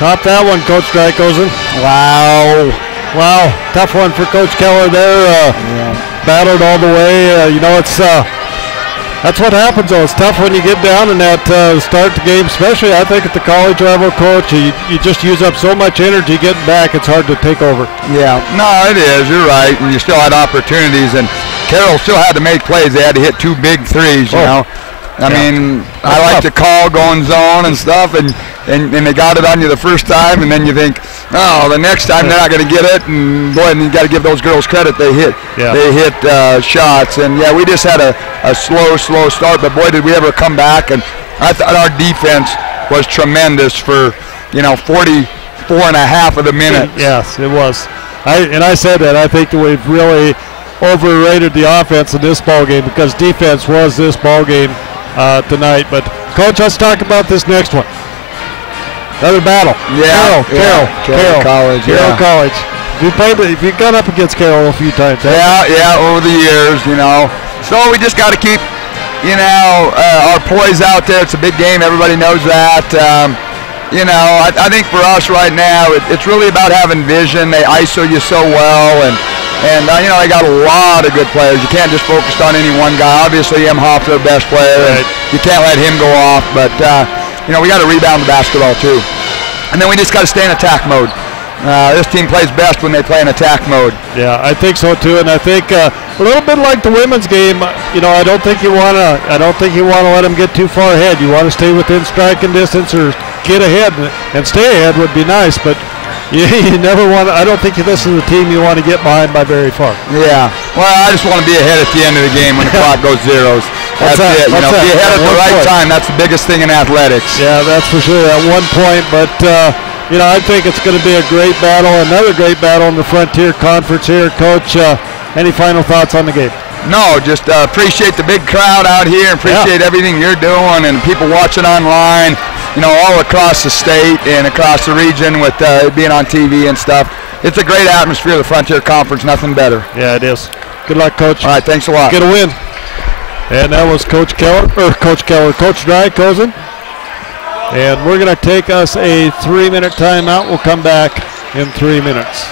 Top that one, Coach Drykosen. Wow, tough one for Coach Keller there. Battled all the way. That's what happens, though. It's tough when you get down in that start the game, especially I think at the college level, Coach. You just use up so much energy getting back, it's hard to take over. Yeah, no, it is. You're right. And you still had opportunities, and Carroll still had to make plays. They had to hit 2 big threes, you know. I mean, I like to call going zone and stuff, and they got it on you the first time, and then you think, oh, the next time they're not going to get it, and boy, and you got to give those girls credit. They hit shots, and yeah, we just had a slow start, but boy, did we ever come back, and I thought our defense was tremendous for 44 and a half of the minute. Yes, it was. I said that I think that we've really overrated the offense in this ball game because defense was this ball game tonight. But Coach, let's talk about this next one. Another battle. Carroll College. Carroll College. You've gone up against Carroll a few times. Yeah, over the years, So we just got to keep, our poise out there. It's a big game. Everybody knows that. I think for us right now, it's really about having vision. They ISO you so well, and they got a lot of good players. You can't just focus on any one guy. Obviously, M. Hoff's their best player, and you can't let him go off. But, we got to rebound the basketball, too. And then we just got to stay in attack mode. This team plays best when they play in attack mode. Yeah, I think so, too. And I think a little bit like the women's game, I don't think you want to let them get too far ahead. You want to stay within striking distance or get ahead, and stay ahead would be nice, but you never want to. I don't think this is a team you want to get behind by very far. Yeah. Well, I just want to be ahead at the end of the game when the clock goes zeros. That's it. Be ahead at the right time. That's the biggest thing in athletics. Yeah, that's for sure. At one point, but I think it's going to be a great battle. Another great battle in the Frontier Conference here, Coach. Any final thoughts on the game? No, just appreciate the big crowd out here. Appreciate everything you're doing and people watching online. All across the state and across the region with being on TV and stuff. It's a great atmosphere, the Frontier Conference, nothing better. Yeah, it is. Good luck, Coach. All right, thanks a lot. Get a win. And that was Coach Drykosen. And we're going to take us a 3-minute timeout. We'll come back in 3 minutes.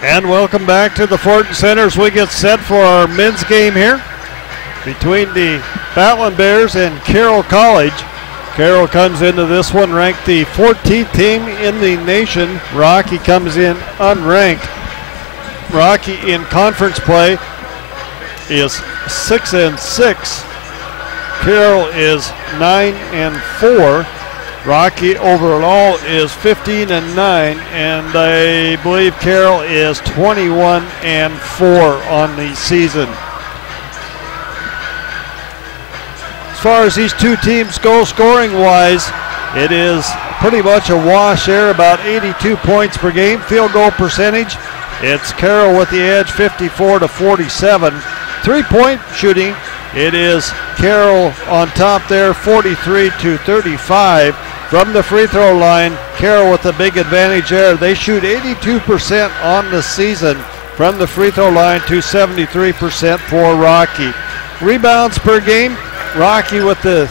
And welcome back to the Fortin Center as we get set for our men's game here between the Battlin Bears and Carroll College. Carroll comes into this one ranked the 14th team in the nation. Rocky comes in unranked. Rocky in conference play is 6-6. Carroll is 9-4. Rocky overall is 15-9, and I believe Carroll is 21-4 on the season. As far as these two teams go scoring-wise, it is pretty much a wash there, about 82 points per game. Field goal percentage, it's Carroll with the edge, 54-47. Three-point shooting, it is Carroll on top there, 43-35. From the free throw line, Carroll with a big advantage there. They shoot 82% on the season from the free throw line to 73% for Rocky. Rebounds per game, Rocky with the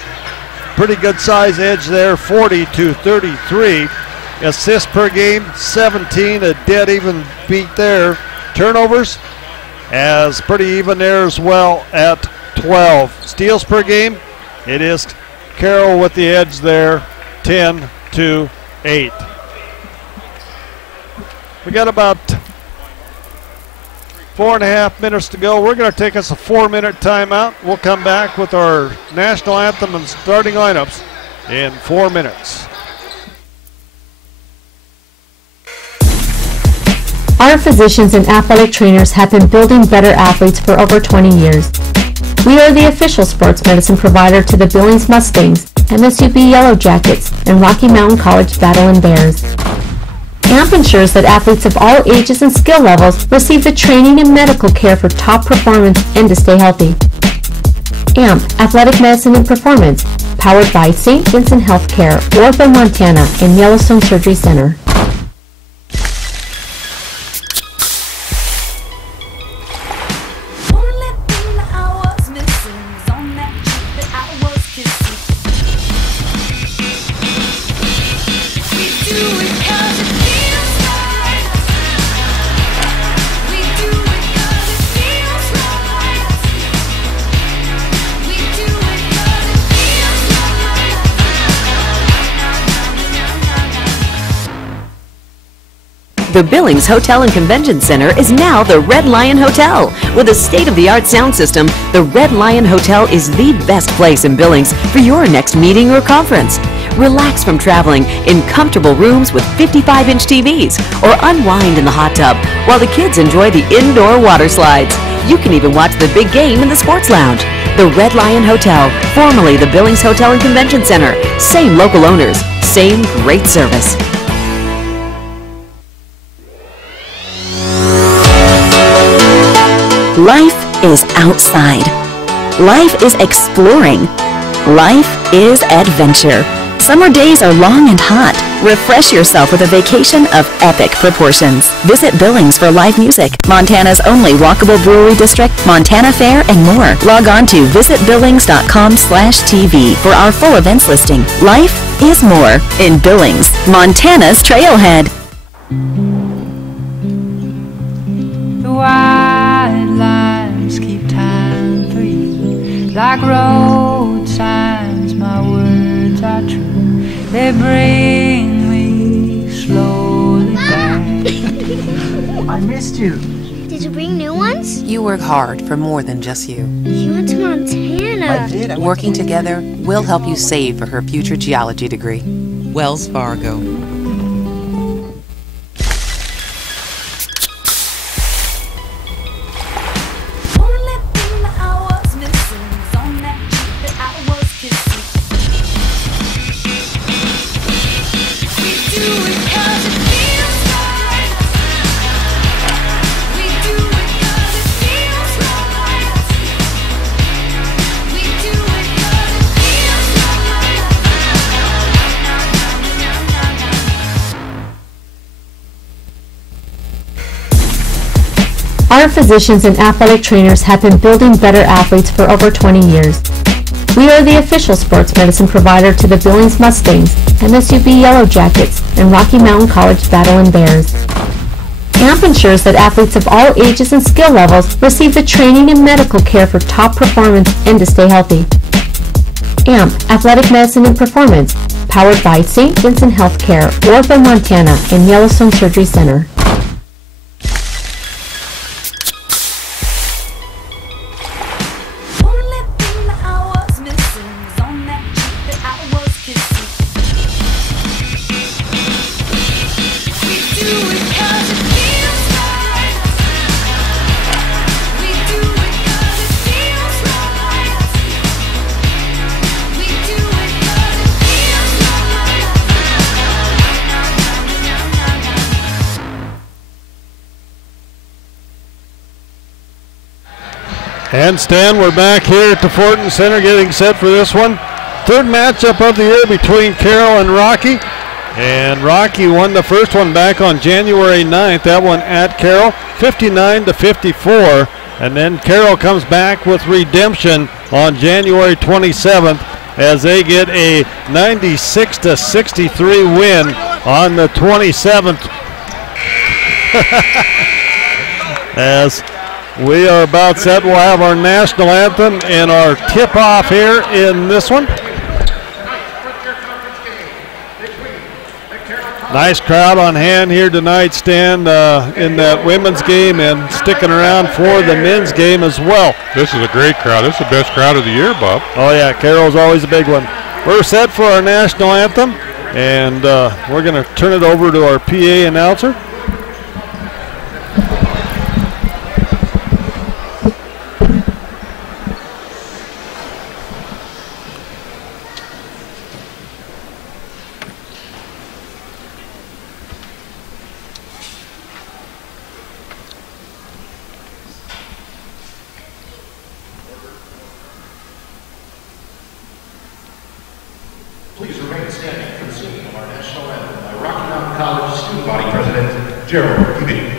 pretty good size edge there, 40-33. Assists per game, 17, a dead even beat there. Turnovers, as pretty even there as well at 12. Steals per game, it is Carroll with the edge there, 10-8. We got about 4.5 minutes to go. We're going to take us a 4-minute timeout. We'll come back with our national anthem and starting lineups in 4 minutes. Our physicians and athletic trainers have been building better athletes for over 20 years. We are the official sports medicine provider to the Billings Mustangs, MSUB Yellow Jackets, and Rocky Mountain College Battlin Bears. AMP ensures that athletes of all ages and skill levels receive the training and medical care for top performance and to stay healthy. AMP, Athletic Medicine and Performance, powered by St. Vincent Healthcare, Ortho, Montana, and Yellowstone Surgery Center. The Billings Hotel and Convention Center is now the Red Lion Hotel. With a state-of-the-art sound system, the Red Lion Hotel is the best place in Billings for your next meeting or conference. Relax from traveling in comfortable rooms with 55-inch TVs or unwind in the hot tub while the kids enjoy the indoor water slides. You can even watch the big game in the sports lounge. The Red Lion Hotel, formerly the Billings Hotel and Convention Center. Same local owners, same great service. Life is outside. Life is exploring. Life is adventure. Summer days are long and hot. Refresh yourself with a vacation of epic proportions. Visit Billings for live music, Montana's only walkable brewery district, Montana Fair, and more. Log on to visitbillings.com/TV for our full events listing. Life is more in Billings, Montana's Trailhead. The white lines keep time for you, like road signs. My words are true. They bring me slowly back. I missed you. Did you bring new ones? You work hard for more than just you. You went to Montana. I did. Working together, we'll help you save for her future geology degree. Wells Fargo. Our physicians and athletic trainers have been building better athletes for over 20 years. We are the official sports medicine provider to the Billings Mustangs, MSUB Yellow Jackets, and Rocky Mountain College Battlin Bears. AMP ensures that athletes of all ages and skill levels receive the training and medical care for top performance and to stay healthy. AMP, Athletic Medicine and Performance, powered by St. Vincent Healthcare, Orville, Montana, and Yellowstone Surgery Center. And Stan, we're back here at the Fortin Center getting set for this one. Third matchup of the year between Carroll and Rocky. And Rocky won the first one back on January 9th. That one at Carroll, 59-54. And then Carroll comes back with redemption on January 27th as they get a 96-63 win on the 27th. As we are about set, we'll have our national anthem and our tip-off here in this one. Nice crowd on hand here tonight, Stan, in that women's game and sticking around for the men's game as well. This is a great crowd. This is the best crowd of the year, Bob. Oh, yeah, Carroll's always a big one. We're set for our national anthem, and we're going to turn it over to our PA announcer. Please remain standing for the singing of our national anthem by Rocky Mountain College Student Body President Gerald Ewing.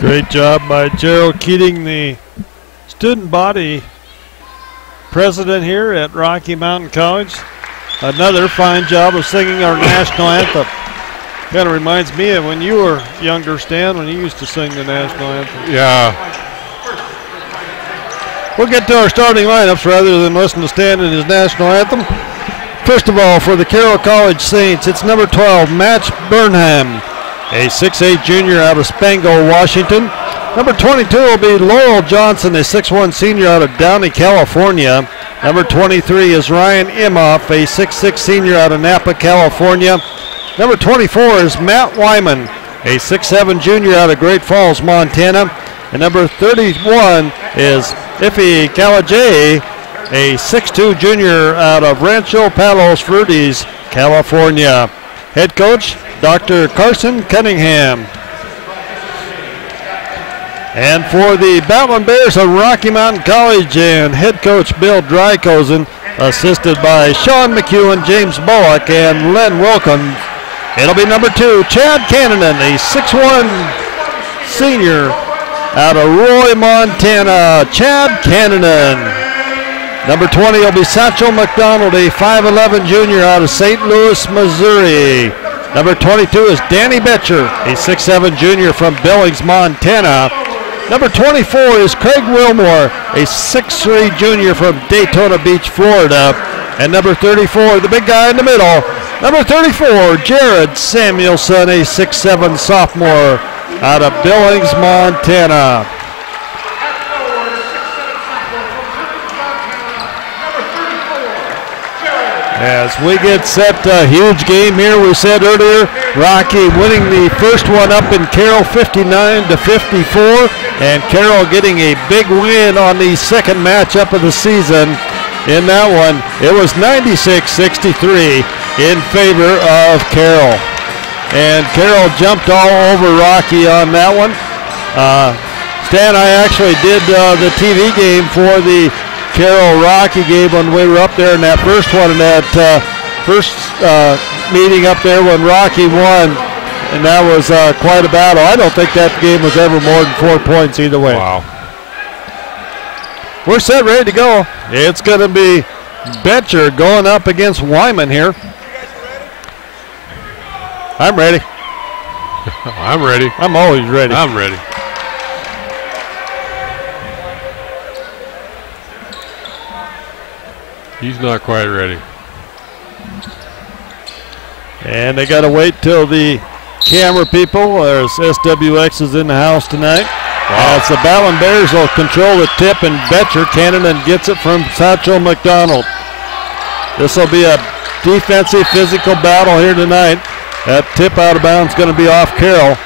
Great job by Gerald Keating, the student body president here at Rocky Mountain College. Another fine job of singing our national anthem. Kind of reminds me of when you were younger, Stan, when you used to sing the national anthem. Yeah. We'll get to our starting lineups rather than listen to Stan in his national anthem. First of all, for the Carroll College Saints, it's number 12, Match Burnham, a 6'8 junior out of Spango, Washington. Number 22 will be Laurel Johnson, a 6'1 senior out of Downey, California. Number 23 is Ryan Imhoff, a 6'6 senior out of Napa, California. Number 24 is Matt Wyman, a 6'7 junior out of Great Falls, Montana. And number 31 is Ife Kalajay, a 6'2 junior out of Rancho Palos Verdes, California. Head coach, Dr. Carson Cunningham. And for the Battlin Bears of Rocky Mountain College and head coach Bill Drykosen, assisted by Sean McEwen, James Bullock, and Len Wilkins, it'll be number 2, Chad Cannonen, a 6'1 senior out of Roy, Montana, Chad Cannonen. Number 20 will be Satchel McDonald, a 5'11 junior out of St. Louis, Missouri. Number 22 is Danny Betcher, a 6'7 junior from Billings, Montana. Number 24 is Craig Wilmore, a 6'3" junior from Daytona Beach, Florida. And number 34, the big guy in the middle, number 34, Jared Samuelson, a 6'7" sophomore out of Billings, Montana. As we get set, a huge game here. We said earlier, Rocky winning the first one up in Carroll 59-54, and Carroll getting a big win on the second matchup of the season. In that one, it was 96-63 in favor of Carroll. And Carroll jumped all over Rocky on that one. Stan, I actually did the TV game for the Carroll-Rocky game when we were up there in that first one, in that first meeting up there when Rocky won, and that was quite a battle. I don't think that game was ever more than 4 points either way. Wow. We're set, ready to go. It's going to be Betcher going up against Wyman here. I'm ready. I'm ready. I'm always ready. I'm ready. He's not quite ready. And they got to wait till the camera people, as SWX is in the house tonight. Wow. As the Battlin Bears will control the tip, and Betcher Cannon gets it from Satchel McDonald. This will be a defensive, physical battle here tonight. That tip out of bounds is going to be off Carroll.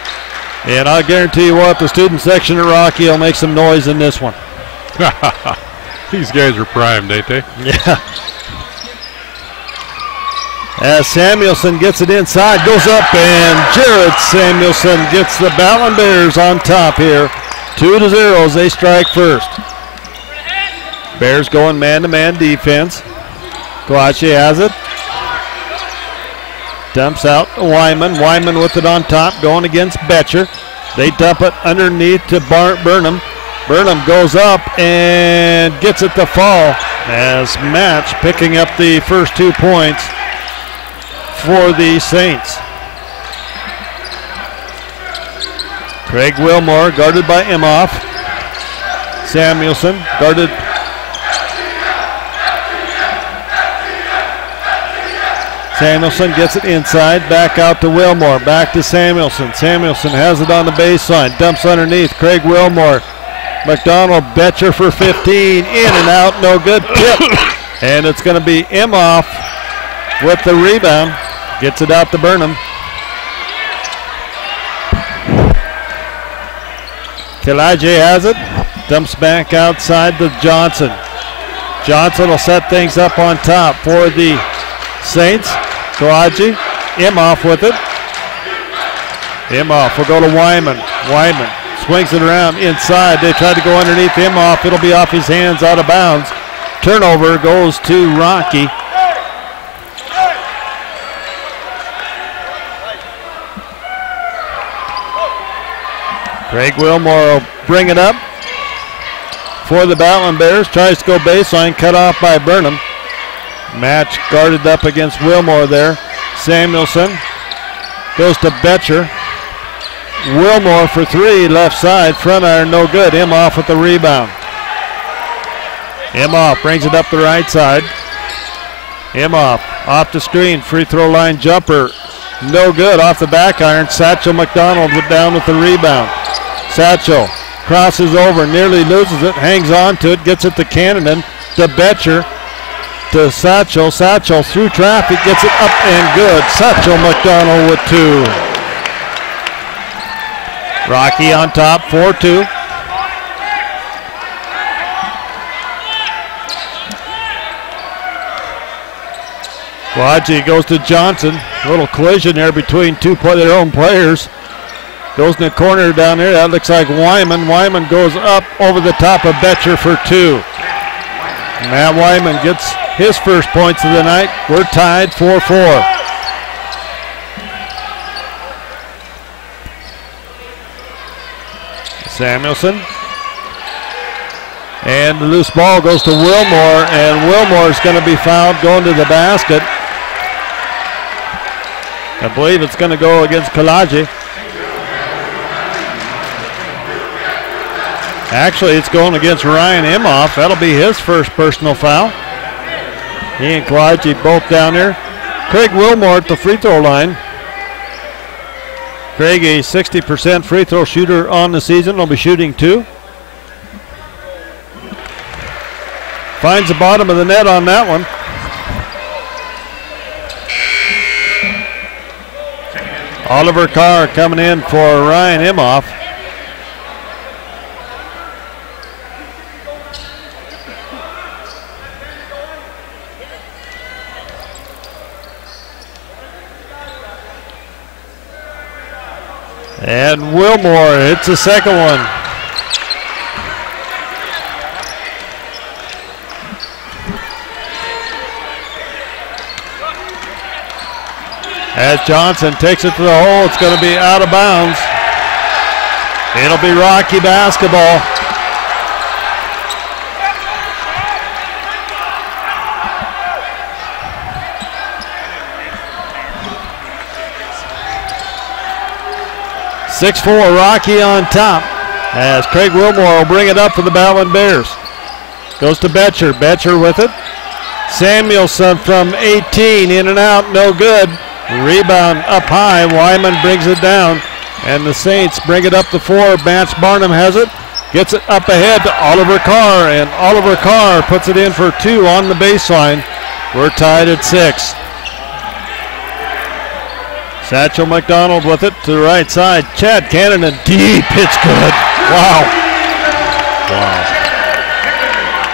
And I guarantee you what, the student section at Rocky will make some noise in this one. These guys are primed, ain't they? Yeah. As Samuelson gets it inside, goes up, and Jared Samuelson gets the Battlin Bears on top here. 2-0 as they strike first. Bears going man-to-man defense. Guache has it. Dumps out to Wyman. Wyman with it on top, going against Betcher. They dump it underneath to Burnham. Burnham goes up and gets it to fall as Match picking up the first 2 points for the Saints. Craig Wilmore guarded by Imhoff. Samuelson guarded. Samuelson gets it inside, back out to Wilmore, back to Samuelson. Samuelson has it on the baseline, dumps underneath. Craig Wilmore. McDonald, Betcher for 15, in and out, no good, tip. And it's going to be Imhoff with the rebound. Gets it out to Burnham. Kilaje has it, dumps back outside to Johnson. Johnson will set things up on top for the Saints. Kilaje, Imhoff with it. Imhoff will go to Wyman. Wyman swings it around inside. They tried to go underneath Imhoff. It'll be off his hands, out of bounds. Turnover goes to Rocky. Craig Wilmore will bring it up for the Battlin Bears. Tries to go baseline, cut off by Burnham. Match guarded up against Wilmore there. Samuelson goes to Betcher. Wilmore for 3, left side, front iron, no good. Imhoff with the rebound. Imhoff brings it up the right side. Imhoff off the screen, free throw line jumper, no good, off the back iron. Satchel McDonald down with the rebound. Satchel crosses over, nearly loses it, hangs on to it, gets it to Cannon, to Betcher, to Satchel. Satchel through traffic, gets it up and good. Satchel McDonald with 2. Rocky on top, 4-2. Guaje goes to Johnson. A little collision there between their own players. Goes in the corner down there. That looks like Wyman. Wyman goes up over the top of Betcher for 2. Matt Wyman gets his first points of the night. We're tied 4-4. Samuelson. And the loose ball goes to Wilmore, and Wilmore's going to be fouled going to the basket. I believe it's going to go against Kilaje. Actually, it's going against Ryan Imhoff. That'll be his first personal foul. He and Kawaji both down there. Craig Wilmore at the free throw line. Craig, a 60% free throw shooter on the season, will be shooting 2. Finds the bottom of the net on that one. Oliver Carr coming in for Ryan Imhoff. And Wilmore hits the second one. As Johnson takes it to the hole, it's going to be out of bounds. It'll be Rocky basketball. .6'4" Rocky on top as Craig Wilmore will bring it up for the Battlin Bears. Goes to Betcher. Betcher with it. Samuelson from 18, in and out, no good. Rebound up high. Wyman brings it down, and the Saints bring it up to 4. Vance Barnum has it. Gets it up ahead to Oliver Carr, and Oliver Carr puts it in for 2 on the baseline. We're tied at 6. Satchel McDonald with it to the right side. Chad Cannon deep. It's good. Wow. Wow.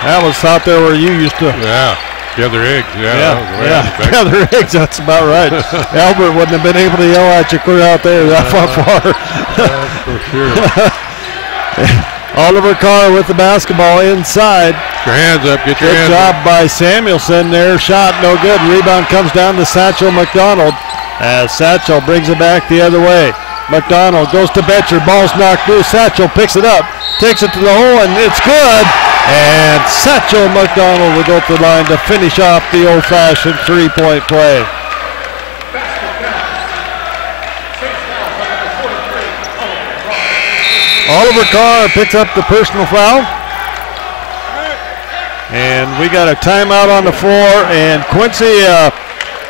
That was out there where you used to. Yeah. Gather eggs. Gather eggs. That's about right. Albert wouldn't have been able to yell at you clear out there that far. That's for sure. Oliver Carr with the basketball inside. Get your hands up. Get your hands up. Good job by Samuelson there. Shot no good. Rebound comes down to Satchel McDonald. As Satchel brings it back the other way. McDonald goes to Betcher. Ball's knocked loose. Satchel picks it up. Takes it to the hole, and it's good. And Satchel McDonald will go to the line to finish off the old-fashioned three-point play. Oliver Carr picks up the personal foul. And we got a timeout on the floor. And Quincy,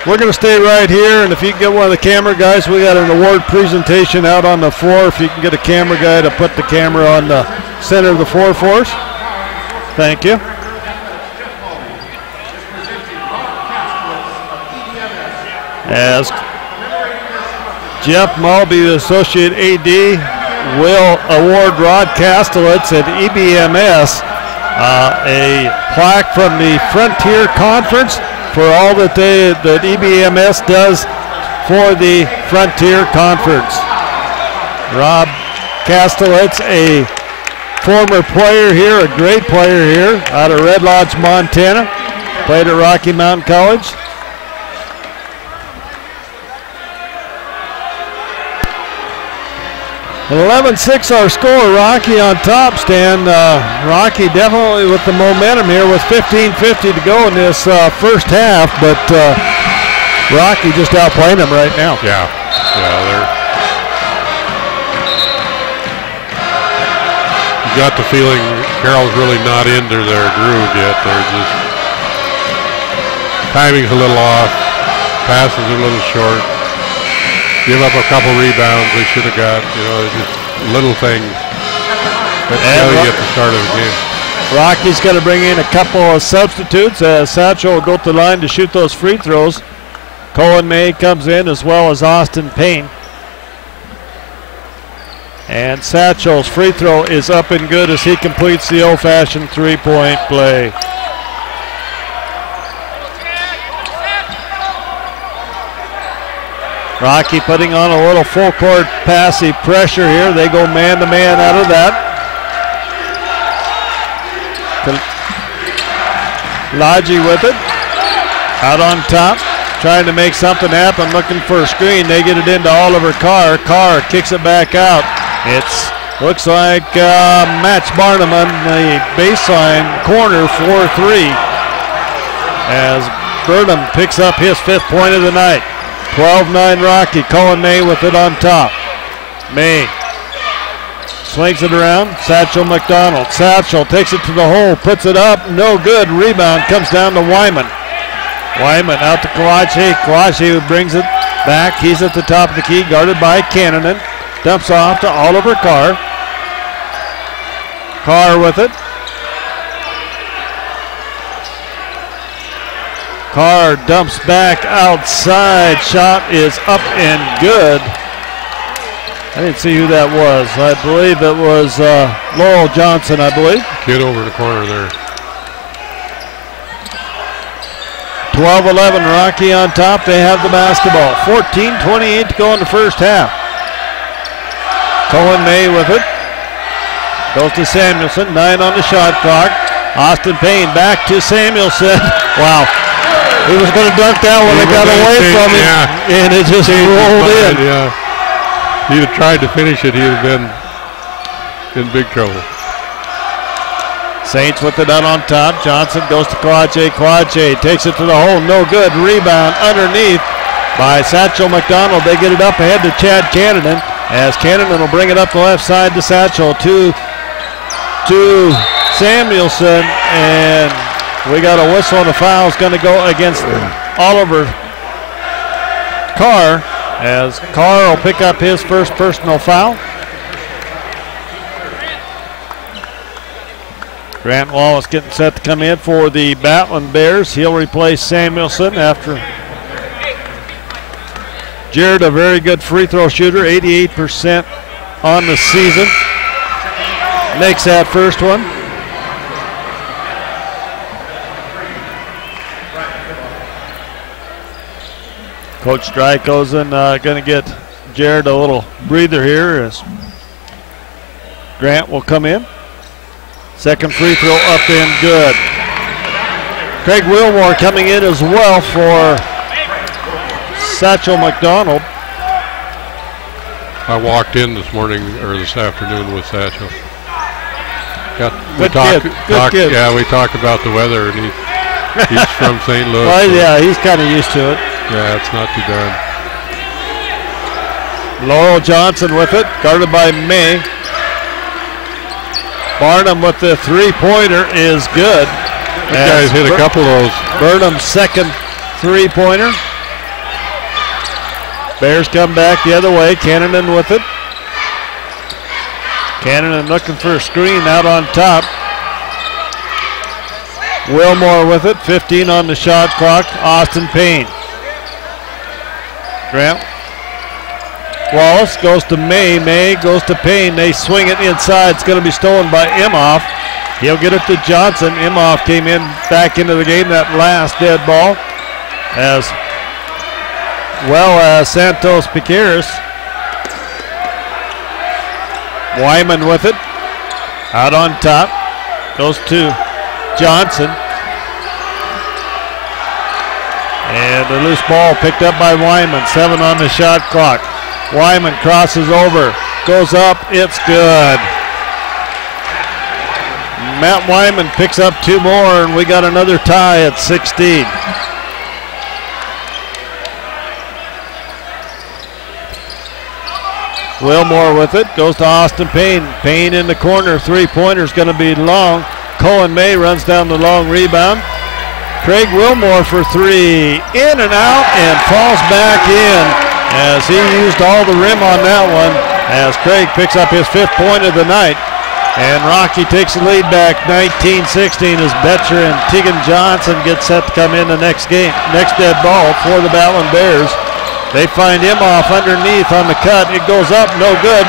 we're going to stay right here, and if you can get one of the camera guys, we got an award presentation out on the floor. If you can get a camera guy to put the camera on the center of the floor for us. Thank you. As Jeff Mulby, the Associate AD, will award Rod Kastelitz at EBMS a plaque from the Frontier Conference for all that EBMS does for the Frontier Conference. Rob Kastelitz, a former player here, a great player here out of Red Lodge, Montana. Played at Rocky Mountain College. At 11-6 our score. Rocky on top, Stan. Rocky definitely with the momentum here with 15:50 to go in this first half, but Rocky just outplaying them right now. Yeah, they're. You got the feeling Carroll's really not into their groove yet. They're just timing's a little off, passes are a little short. Give up a couple rebounds they should have got, just little things. That's how you get the start of the game. Rocky's going to bring in a couple of substitutes. Satchel will go to the line to shoot those free throws. Colin May comes in as well as Austin Payne. And Satchel's free throw is up and good as he completes the old-fashioned three-point play. Rocky putting on a little full court passy pressure here. They go man-to-man out of that. Lodgy with it. Out on top. Trying to make something happen. Looking for a screen. They get it into Oliver Carr. Carr kicks it back out. Looks like Matt Barnum on the baseline corner for 3. As Burnham picks up his 5th point of the night. 12-9 Rocky. Colin May with it on top. May Swings it around. Satchel McDonald. Satchel takes it to the hole. Puts it up. No good. Rebound comes down to Wyman. Wyman out to Kalachi. Kalachi brings it back. He's at the top of the key, guarded by Cannonen. Dumps off to Oliver Carr. Carr with it. Carr dumps back outside. Shot is up and good. I didn't see who that was. I believe it was Laurel Johnson, I believe. Kid over the corner there. 12-11, Rocky on top. They have the basketball. 14:28 to go in the first half. Cohen May with it. Goes to Samuelson. 9 on the shot clock. Austin Payne back to Samuelson. Wow. He was going to dunk that one. It got away from him. Yeah. And it just rolled in. Yeah. He'd have tried to finish it. He'd have been in big trouble. Saints with it out on top. Johnson goes to Kalachi. Kalachi takes it to the hole. No good. Rebound underneath by Satchel McDonald. They get it up ahead to Chad Cannonen, as Cannonen will bring it up the left side to Satchel to Samuelson, and we got a whistle, and the foul is going to go against Oliver Carr, as Carr will pick up his first personal foul. Grant Wallace getting set to come in for the Battlin Bears. He'll replace Samuelson after Jared, a very good free throw shooter, 88% on the season. Makes that first one. Coach Strykosen going to get Jared a little breather here as Grant will come in. Second free throw up and good. Craig Wilmore coming in as well for Satchel McDonald. I walked in this morning or this afternoon with Satchel. Good kid. Yeah, we talked about the weather, and he's from St. Louis. Well, yeah, he's kind of used to it. Yeah, it's not too bad. Laurel Johnson with it, guarded by May. Barnum with the three-pointer is good. That guy's hit a couple of those. Burnham's second three-pointer. Bears come back the other way. Cannonen with it. Cannonen looking for a screen out on top. Wilmore with it. 15 on the shot clock. Austin Payne. Grant Wallace goes to May. May goes to Payne. They swing it inside. It's going to be stolen by Imhoff. He'll get it to Johnson. Imhoff came in back into the game, that last dead ball, as well as Santos Piqueras. Wyman with it. Out on top. Goes to Johnson. And the loose ball picked up by Wyman. 7 on the shot clock. Wyman crosses over. Goes up. It's good. Matt Wyman picks up 2 more, and we got another tie at 16. Wilmore with it, goes to Austin Payne. Payne in the corner, three-pointer's going to be long. Cohen May runs down the long rebound. Craig Wilmore for 3, in and out, and falls back in as he used all the rim on that one, as Craig picks up his 5th point of the night. And Rocky takes the lead back 19-16 as Betcher and Tegan Johnson get set to come in the next game. Next dead ball for the Battlin Bears. They find him off underneath on the cut. It goes up, no good.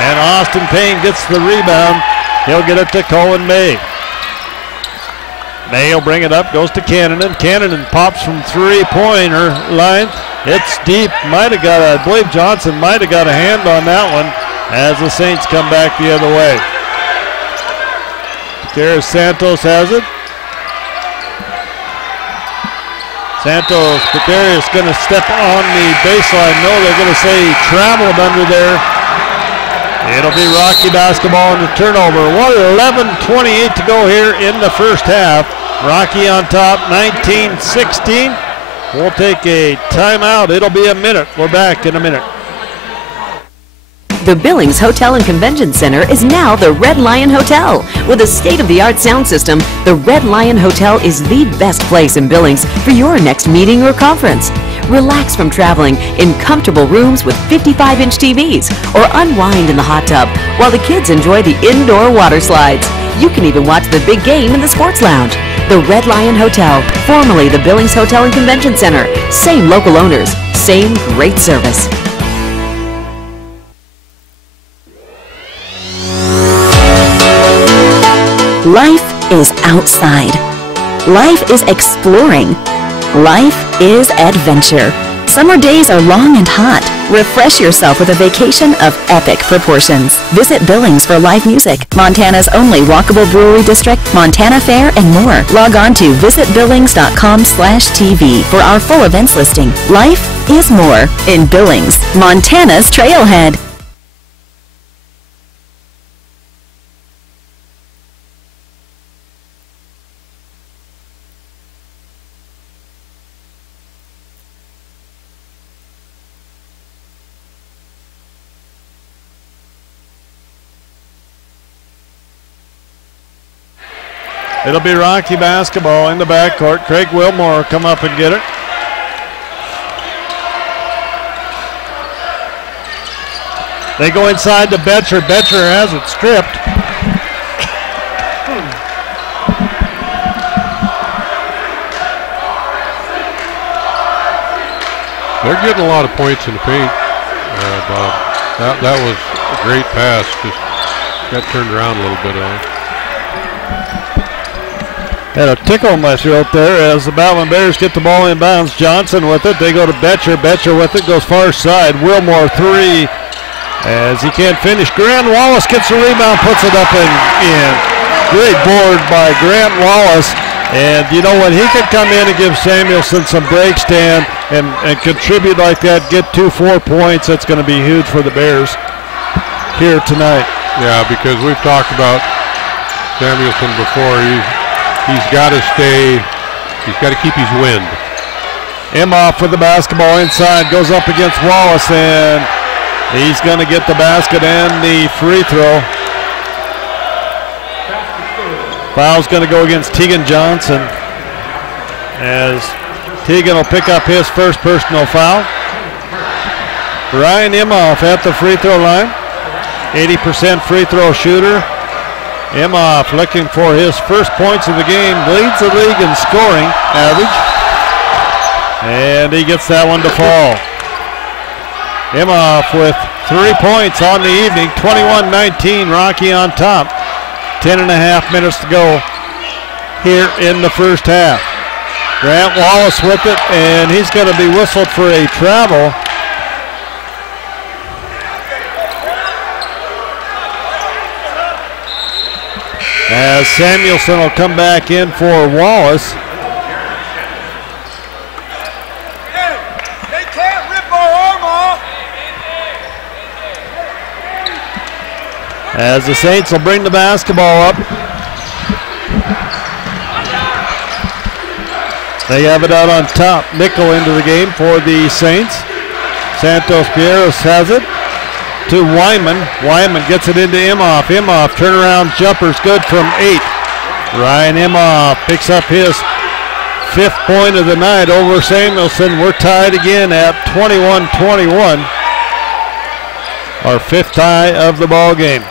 And Austin Payne gets the rebound. He'll get it to Cohen May. May will bring it up, goes to Cannonen. Cannonen pops from three-pointer line. It's deep. I believe Johnson might have got a hand on that one as the Saints come back the other way. There's Santos has it. Santos, but there is going to step on the baseline. No, they're going to say he traveled under there. It'll be Rocky basketball and the turnover. 11:28 to go here in the first half. Rocky on top, 19-16. We'll take a timeout. It'll be a minute. We're back in a minute. The Billings Hotel and Convention Center is now the Red Lion Hotel. With a state-of-the-art sound system, the Red Lion Hotel is the best place in Billings for your next meeting or conference. Relax from traveling in comfortable rooms with 55-inch TVs, or unwind in the hot tub while the kids enjoy the indoor water slides. You can even watch the big game in the sports lounge. The Red Lion Hotel, formerly the Billings Hotel and Convention Center. Same local owners, same great service. Life is outside. Life is exploring. Life is adventure. Summer days are long and hot. Refresh yourself with a vacation of epic proportions. Visit Billings for live music, Montana's only walkable brewery district, Montana Fair, and more. Log on to visitbillings.com/TV for our full events listing. Life is more in Billings, Montana's Trailhead. It'll be Rocky basketball in the backcourt. Craig Wilmore will come up and get it. They go inside to Betcher. Betcher has it stripped. They're getting a lot of points in the paint, Bob. That was a great pass. Just got turned around a little bit on it. Had a tickle measure out there as the Battlin Bears get the ball inbounds. Johnson with it. They go to Betcher. Betcher with it. Goes far side. Wilmore three as he can't finish. Grant Wallace gets the rebound. Puts it up and in. Great board by Grant Wallace. And you know when he can come in and give Samuelson some break stand and contribute like that, get 2-4 points, that's going to be huge for the Bears here tonight. Yeah, because we've talked about Samuelson before. He's got to stay, he's got to keep his wind. Imhoff with the basketball inside, goes up against Wallace, and he's going to get the basket and the free throw. Foul's going to go against Tegan Johnson as Tegan will pick up his first personal foul. Ryan Imhoff at the free throw line, 80% free throw shooter. Imhoff looking for his first points of the game, leads the league in scoring average, and he gets that one to fall. Imhoff with 3 points on the evening, 21-19, Rocky on top. 10.5 minutes to go here in the first half. Grant Wallace with it, and he's going to be whistled for a travel. As Samuelson will come back in for Wallace. They can't rip our arm off. As the Saints will bring the basketball up. They have it out on top. Nickel into the game for the Saints. Santos Pieros has it to Wyman. Wyman gets it into Imhoff. Imhoff turnaround jumper's good from 8. Ryan Imhoff picks up his 5th point of the night over Samuelson. We're tied again at 21-21. Our 5th tie of the ball game.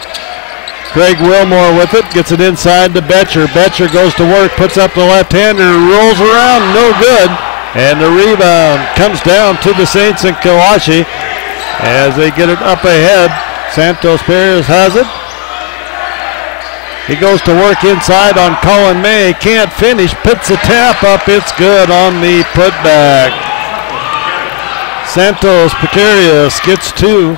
Craig Wilmore with it, gets it inside to Betcher. Betcher goes to work, puts up the left-hander, rolls around, no good. And the rebound comes down to the Saints and Kawashi as they get it up ahead. Santos Perez has it. He goes to work inside on Colin May, can't finish, puts the tap up, it's good on the putback. Santos Precarious gets 2.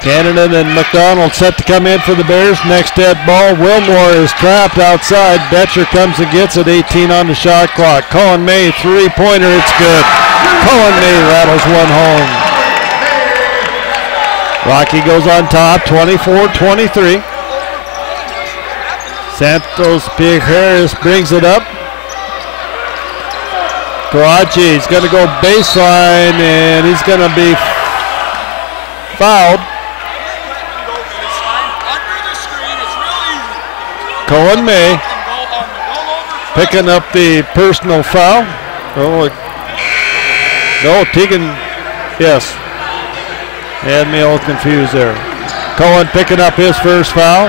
Cannon and McDonald set to come in for the Bears. Next dead ball. Wilmore is trapped outside. Betcher comes and gets it. 18 on the shot clock. Colin May, 3-pointer. It's good. Colin May rattles one home. Rocky goes on top, 24-23. Santos Pierre brings it up. Karachi is going to go baseline, and he's going to be fouled. Cohen May picking up the personal foul. Oh, no, Tegan, yes. Had me all confused there. Cohen picking up his first foul.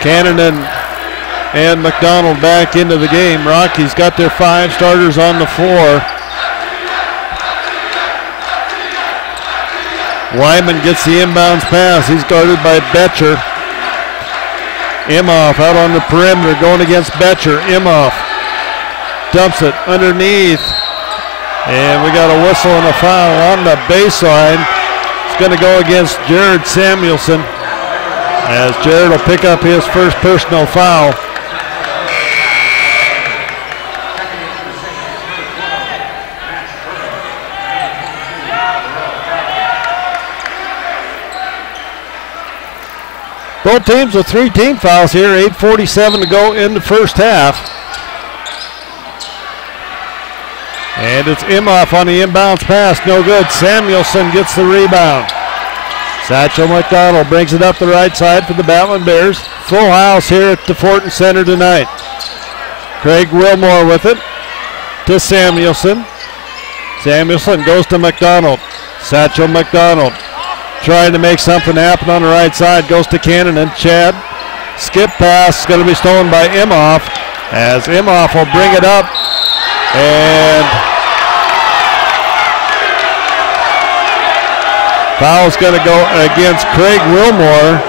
Cannon and McDonald back into the game. Rockies got their 5 starters on the floor. Wyman gets the inbounds pass. He's guarded by Betcher. Imhoff out on the perimeter going against Betcher. Imhoff dumps it underneath. And we got a whistle and a foul on the baseline. It's going to go against Jared Samuelson, as Jared will pick up his first personal foul. Both teams with 3 team fouls here, 8:47 to go in the first half. And it's Imhoff on the inbounds pass, no good. Samuelson gets the rebound. Satchel McDonald brings it up the right side for the Battlin Bears. Full house here at the Fortin Center tonight. Craig Wilmore with it to Samuelson. Samuelson goes to McDonald. Satchel McDonald trying to make something happen on the right side. Goes to Cannon and Chad. Skip pass going to be stolen by Imhoff, as Imhoff will bring it up. And foul's going to go against Craig Wilmore,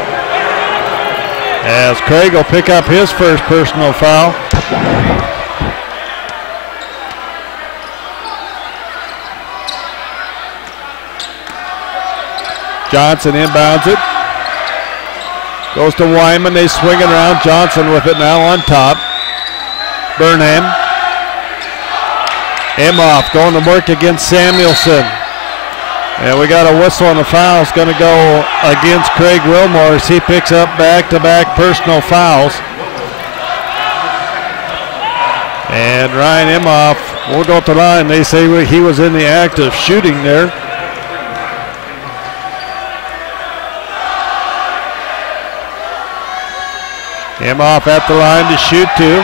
as Craig will pick up his first personal foul. Johnson inbounds it. Goes to Wyman. They swing it around. Johnson with it now on top. Burnham. Imhoff going to work against Samuelson. And we got a whistle and a foul. It's going to go against Craig Wilmore as he picks up back-to-back personal fouls. And Ryan Imhoff will go to the line. They say he was in the act of shooting there. Imhoff at the line to shoot 2.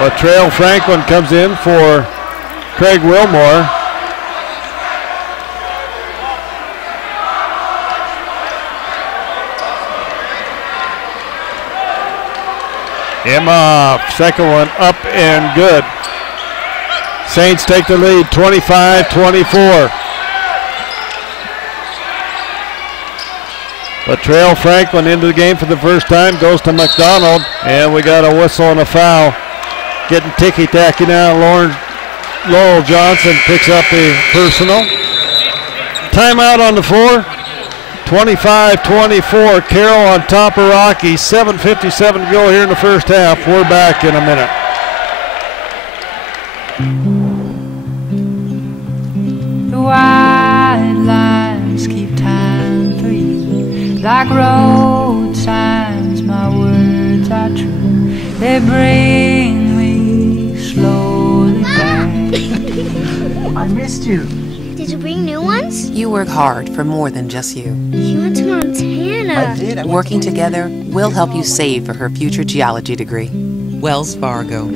Latrell Franklin comes in for Craig Wilmore. Imhoff, second one up and good. Saints take the lead, 25-24. Latrell Franklin into the game for the first time, goes to McDonald, and we got a whistle and a foul. Getting ticky-tacky now. Laurel Johnson picks up the personal. Timeout on the floor. 25-24. Carroll on top of Rocky. 7:57 to go here in the first half. We're back in a minute. The white lines keep time for you. Like road signs, my words are true. They bring me slowly back. I missed you. Did you bring new ones? You work hard for more than just you. You went to Montana. I did. Working together, we'll help you save for her future geology degree. Wells Fargo.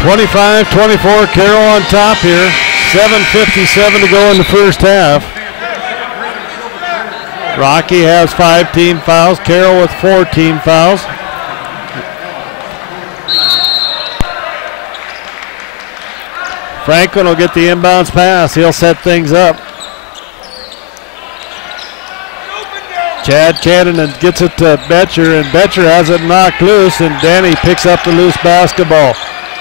(25-24) Carroll on top here. 7:57 to go in the first half. Rocky has 5 team fouls. Carroll with 4 team fouls. Franklin will get the inbounds pass. He'll set things up. Chad Cannon gets it to Betcher, and Betcher has it knocked loose, and Danny picks up the loose basketball.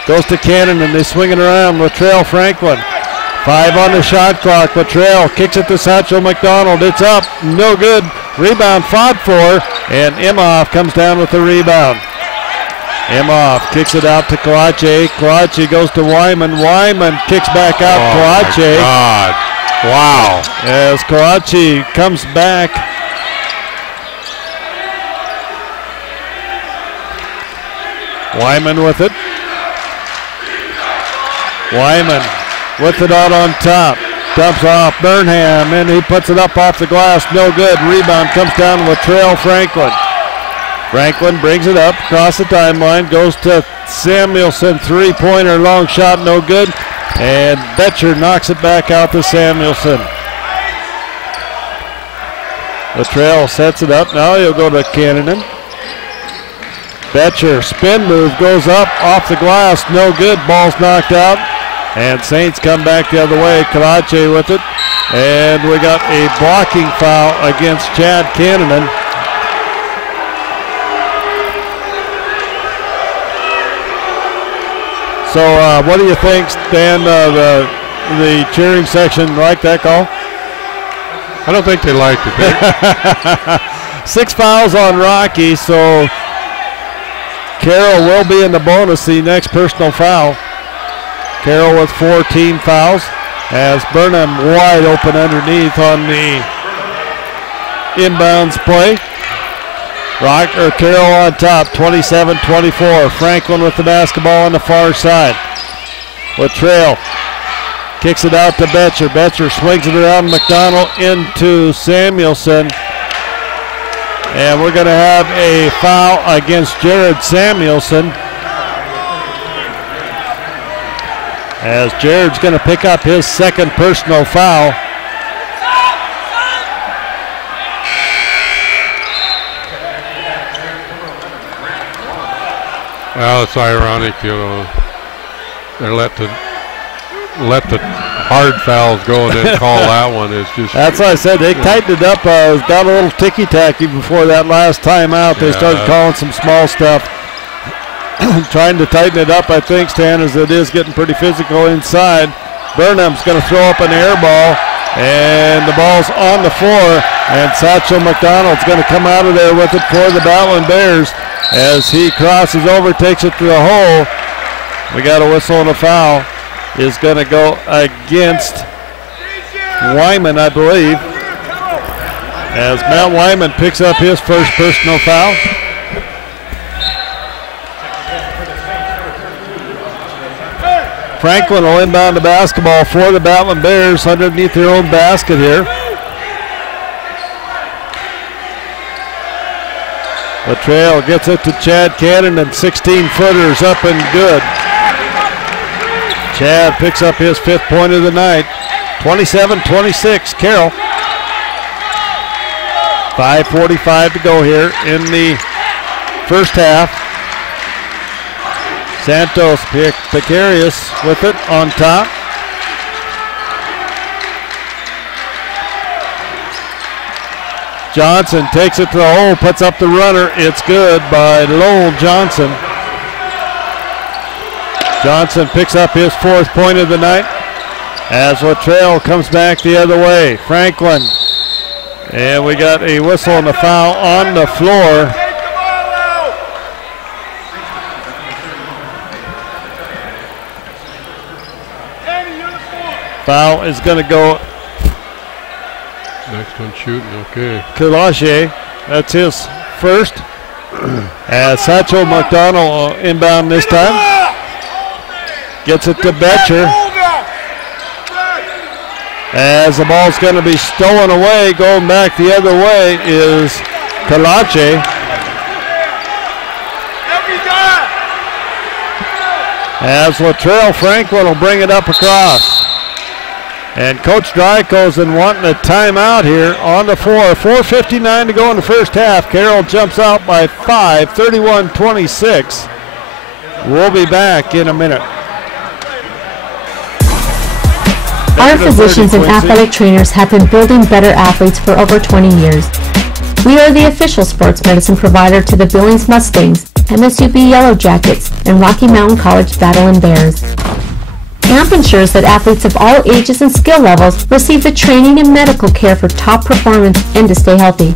Goes to Cannon, and they swing it around. Latrell Franklin. 5 on the shot clock. Latrell kicks it to Satchel McDonald. It's up. No good. Rebound fought for, and Imhoff comes down with the rebound. Imhoff kicks it out to Kalache. Kalache goes to Wyman. Wyman kicks back out. Kalache. Oh, my God. Wow. As Kalache comes back. Wyman with it. Wyman with it out on top. Dumps off Burnham, and he puts it up off the glass. No good. Rebound comes down with Latrell Franklin. Franklin brings it up across the timeline. Goes to Samuelson. Three-pointer, long shot, no good. And Betcher knocks it back out to Samuelson. Latrell sets it up. Now he'll go to Cannon. Betcher, spin move, goes up off the glass. No good. Ball's knocked out. And Saints come back the other way. Kalache with it. And we got a blocking foul against Chad Cannon. So what do you think, Stan, the cheering section like that call? I don't think they liked it. 6 fouls on Rocky, so Carroll will be in the bonus, the next personal foul. Carroll with 14 fouls as Burnham wide open underneath on the inbounds play. Carroll on top, 27-24. Franklin with the basketball on the far side. Latrell kicks it out to Betcher. Betcher swings it around McDonald into Samuelson. And we're going to have a foul against Jared Samuelson, as Jared's going to pick up his second personal foul. Well, it's ironic, you know. They let the hard fouls go and then call that one. It's just. That's what I said. They tightened it up. Got a little ticky-tacky before that last timeout. They started calling some small stuff. Trying to tighten it up, I think, Stan, as it is getting pretty physical inside. Burnham's going to throw up an air ball, and the ball's on the floor, and Satchel McDonald's going to come out of there with it for the Battlin Bears as he crosses over, takes it to the hole. We got a whistle and a foul. Is going to go against Wyman, I believe, as Matt Wyman picks up his first personal foul. Franklin will inbound the basketball for the Battlin Bears underneath their own basket here. Latrell gets it to Chad Cannon, and 16-footers up and good. Chad picks up his 5th point of the night. 27-26, Carroll. 5:45 to go here in the first half. Santos Picarius with it on top. Johnson takes it to the hole, puts up the runner. It's good by Lowell Johnson. Johnson picks up his 4th point of the night as Latrell comes back the other way. Franklin. And we got a whistle and a foul on the floor. Foul is going to go. Next one shooting, okay. Kalache, that's his first. As Satchel McDonald inbound this time. Gets it to Betcher. As the ball's going to be stolen away, going back the other way is Kalache. As Latrell Franklin will bring it up across. And Coach Drykosen wanting a timeout here on the floor. 4:59 to go in the first half. Carroll jumps out by 5, 31-26. We'll be back in a minute. Our physicians and athletic trainers have been building better athletes for over 20 years. We are the official sports medicine provider to the Billings Mustangs MSUB Yellow Jackets, and Rocky Mountain College Battlin Bears. AMP ensures that athletes of all ages and skill levels receive the training and medical care for top performance and to stay healthy.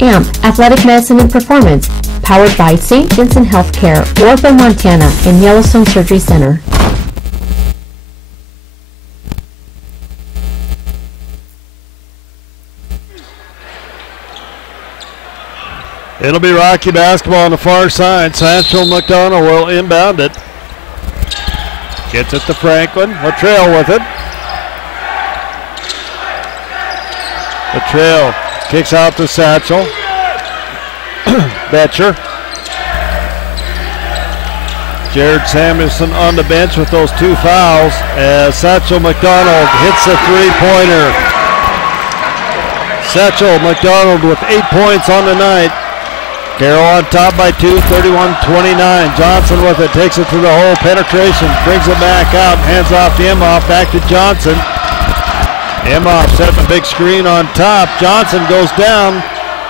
AMP, Athletic Medicine and Performance, powered by St. Vincent Healthcare, Orville, Montana, and Yellowstone Surgery Center. It'll be Rocky basketball on the far side. Sancho McDonald will inbound it. Gets it to Franklin. Latrell with it. Latrell kicks out to Satchel. Betcher. Jared Samuelson on the bench with those 2 fouls as Satchel McDonald hits a three-pointer. Satchel McDonald with 8 points on the night. Carroll on top by 2, 31-29. Johnson with it, takes it to the hole, penetration, brings it back out, hands off to Imhoff, back to Johnson. Imhoff setting a big screen on top. Johnson goes down,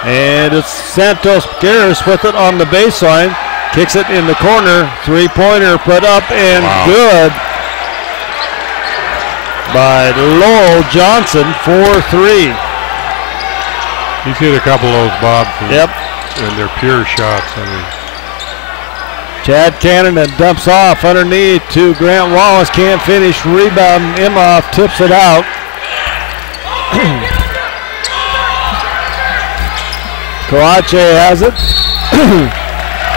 and it's Santos Garris with it on the baseline. Kicks it in the corner, three-pointer put up and good by Lowell Johnson, 4-3. He's hit a couple of those, Bob. Yep. And they're pure shots. I mean, Chad Cannon dumps off underneath to Grant Wallace. Can't finish. Rebound. Imhoff tips it out. Coache has it.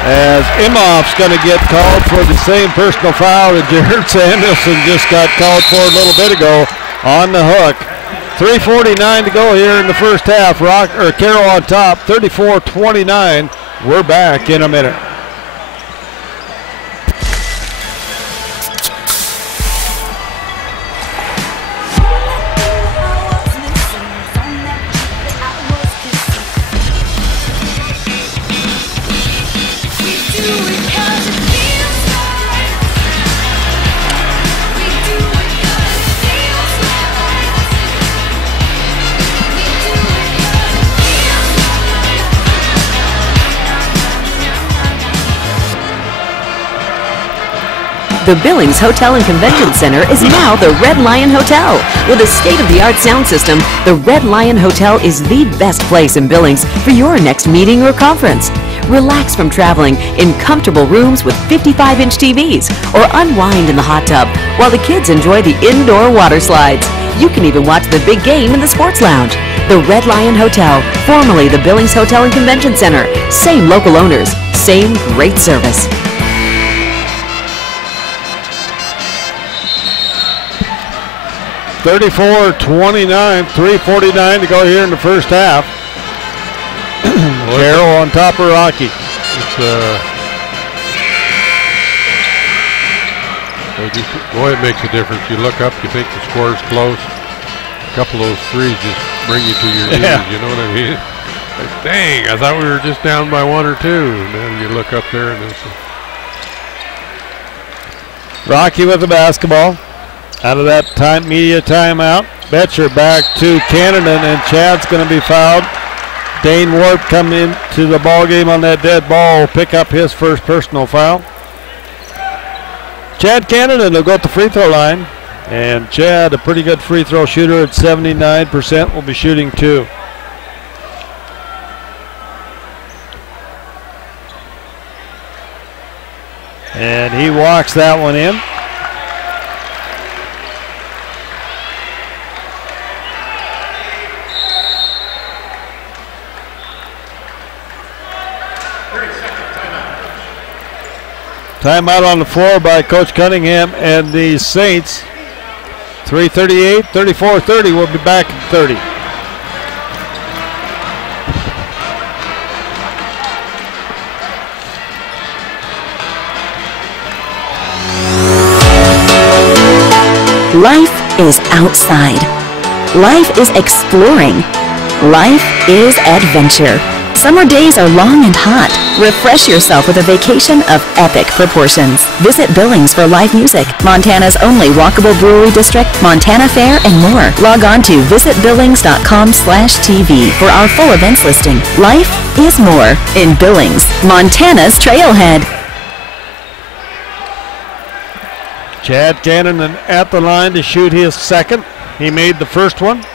As Imhoff's going to get called for the same personal foul that Jared Samuelson just got called for a little bit ago on the hook. 3:49 to go here in the first half. Carroll on top, 34-29. We're back in a minute. The Billings Hotel and Convention Center is now the Red Lion Hotel. With a state-of-the-art sound system, the Red Lion Hotel is the best place in Billings for your next meeting or conference. Relax from traveling in comfortable rooms with 55-inch TVs or unwind in the hot tub while the kids enjoy the indoor water slides. You can even watch the big game in the sports lounge. The Red Lion Hotel, formerly the Billings Hotel and Convention Center. Same local owners, same great service. 34-29, 3:49 to go here in the first half. Carroll on top of Rocky. Boy, it makes a difference. You look up, you think the score's close. A couple of those threes just bring you to your knees, you know what I mean? Like, dang, I thought we were just down by 1 or 2. And then you look up there and it's... Rocky with the basketball. Out of that media timeout. Betcher back to Cannon, and Chad's going to be fouled. Dane Warp coming into the ball game on that dead ball will pick up his first personal foul. Chad Cannon will go at the free throw line. And Chad, a pretty good free throw shooter at 79%, will be shooting 2. And he walks that one in. Timeout on the floor by Coach Cunningham and the Saints. 3:38, 34-30. We'll be back in 30. Life is outside. Life is exploring. Life is adventure. Summer days are long and hot. Refresh yourself with a vacation of epic proportions. Visit Billings for live music, Montana's only walkable brewery district, Montana Fair, and more. Log on to visitbillings.com/TV for our full events listing. Life is more in Billings, Montana's Trailhead. Chad Cannon at the line to shoot his second. He made the first one.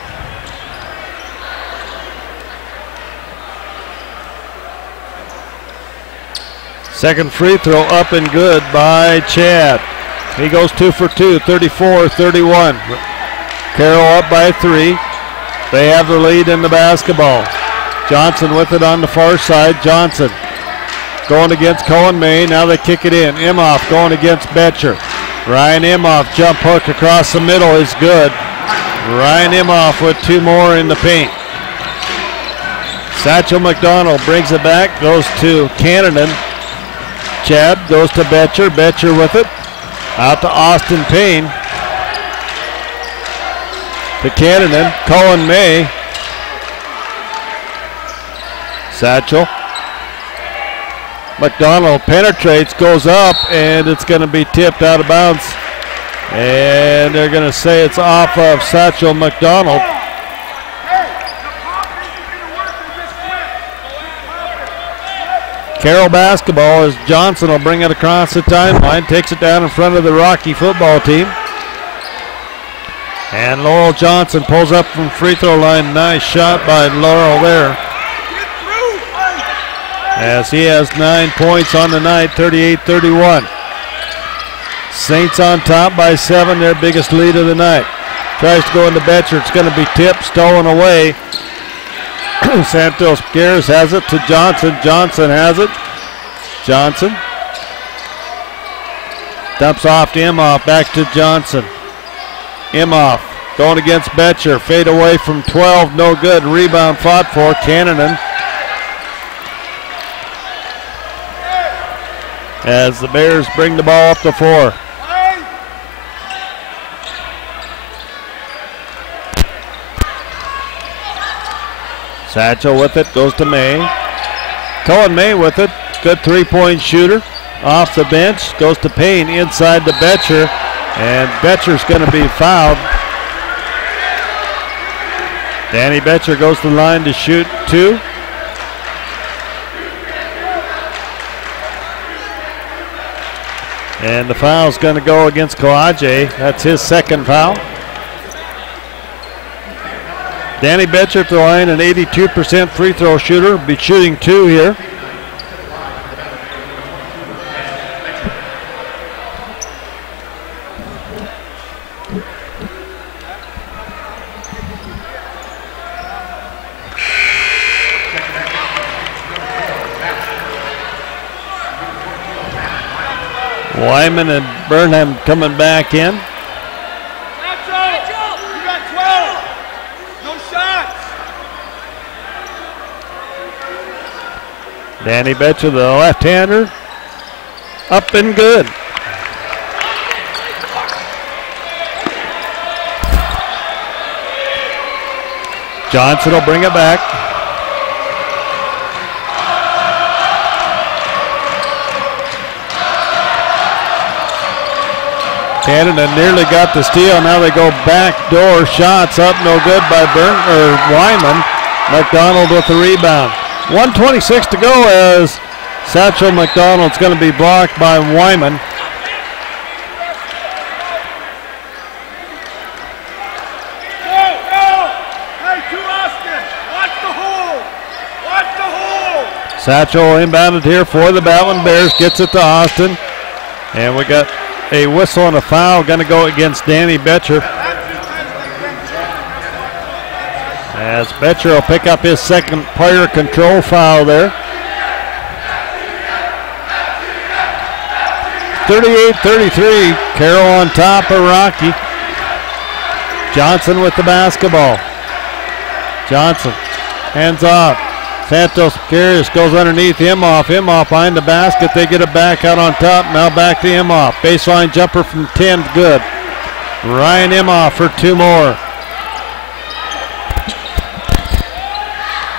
Second free throw up and good by Chad. He goes 2 for 2, 34-31. Carroll up by 3. They have the lead in the basketball. Johnson with it on the far side. Johnson going against Cohen May. Now they kick it in. Imhoff going against Betcher. Ryan Imhoff jump hook across the middle is good. Ryan Imhoff with 2 more in the paint. Satchel McDonald brings it back, goes to Cannon. Chad goes to Betcher. Betcher with it. Out to Austin Payne. To Cannon. Cohen May. Satchel. McDonald penetrates, goes up, and it's going to be tipped out of bounds. And they're going to say it's off of Satchel McDonald. Carroll basketball as Johnson will bring it across the timeline, takes it down in front of the Rocky football team. And Laurel Johnson pulls up from free throw line. Nice shot by Laurel there. As he has 9 points on the night, 38-31. Saints on top by 7, their biggest lead of the night. Tries to go into Betcher. It's going to be tipped, stolen away. Santos Gutierrez has it to Johnson. Johnson has it. Johnson dumps off to Imhoff. Back to Johnson. Imhoff going against Betcher. Fade away from 12. No good. Rebound fought for Cannon. As the Bears bring the ball up to 4. Satchel with it, goes to May. Cohen May with it, good 3-point shooter. Off the bench, goes to Payne inside to Betcher, and Betcher's going to be fouled. Danny Betcher goes to the line to shoot 2. And the foul's going to go against Kalaje. That's his second foul. Danny Betcher at the line, an 82% free throw shooter. Be shooting 2 here. Wyman and Burnham coming back in. Danny Betcher, the left-hander, up and good. Johnson will bring it back. Canada nearly got the steal. Now they go backdoor shots up, no good by Wyman. McDonald with the rebound. 1:26 to go as Satchel McDonald's going to be blocked by Wyman. Satchel inbounded here for the Battlin Bears, gets it to Austin. And we got a whistle and a foul going to go against Danny Betcher. As Betcher will pick up his second player control foul there. 38-33, Carroll on top of Rocky. Johnson with the basketball. Johnson, hands off. Santos Gutierrez goes underneath Imhoff. Imhoff behind the basket. They get it back out on top. Now back to Imhoff. Baseline jumper from 10, good. Ryan Imhoff for 2 more.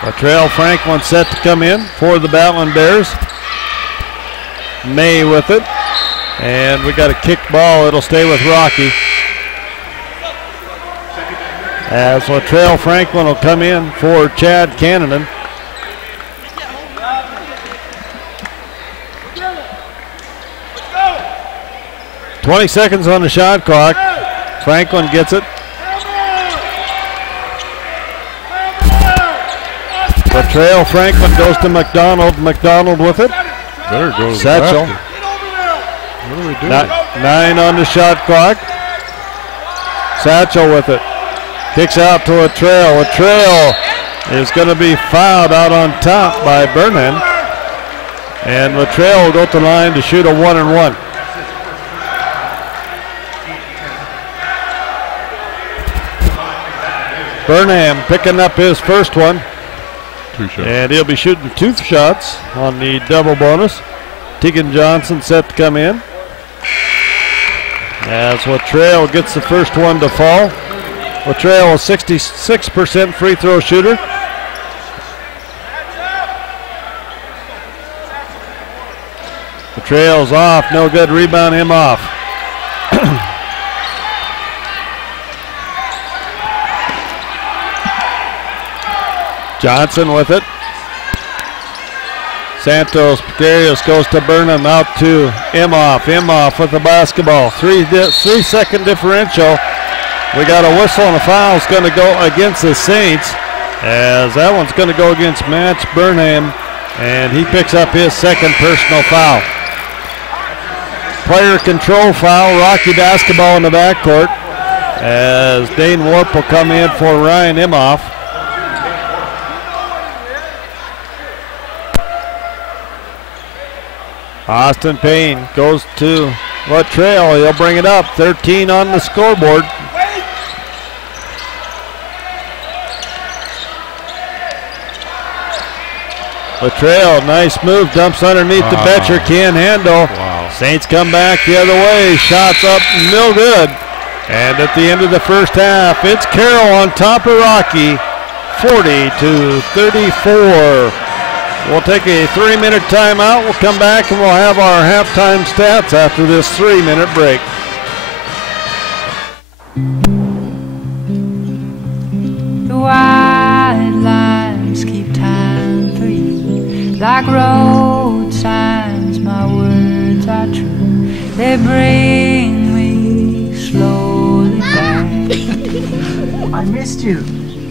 Latrell Franklin set to come in for the Battlin Bears. May with it. And we got a kick ball. It'll stay with Rocky. As Latrell Franklin will come in for Chad Cannonen. "20 seconds on the shot clock. Franklin gets it. Latrell Franklin goes to McDonald. McDonald with it. Better go to Satchel. the basket. What are we doing? 9 on the shot clock. Satchel with it. Kicks out to Latrell. Latrell is going to be fouled out on top by Burnham. And Latrell will go to the line to shoot a 1-and-1. Burnham picking up his first one. 2 shots. And he'll be shooting 2 shots on the double bonus. Tegan Johnson set to come in. As Latrell gets the first one to fall. Latrell, a 66% free throw shooter. Latrell's off, no good. Rebound him off. Johnson with it. Santos Picarius goes to Burnham, out to Imhoff. Imhoff with the basketball. 3-second differential. We got a whistle and a foul. It's going to go against the Saints, as that one's going to go against Matt Burnham, and he picks up his second personal foul. Player control foul. Rocky basketball in the backcourt, as Dane Warp will come in for Ryan Imhoff. Austin Payne goes to Latrell. He'll bring it up. 13 on the scoreboard. Latrell, nice move. Dumps underneath the Betcher. Can't handle. Wow. Saints come back the other way. Shots up, no good. And at the end of the first half, it's Carroll on top of Rocky. 40-34. We'll take a 3-minute timeout. We'll come back and we'll have our halftime stats after this 3-minute break. The white lines keep time for you. Like road signs, my words are true. They bring me slowly back. I missed you.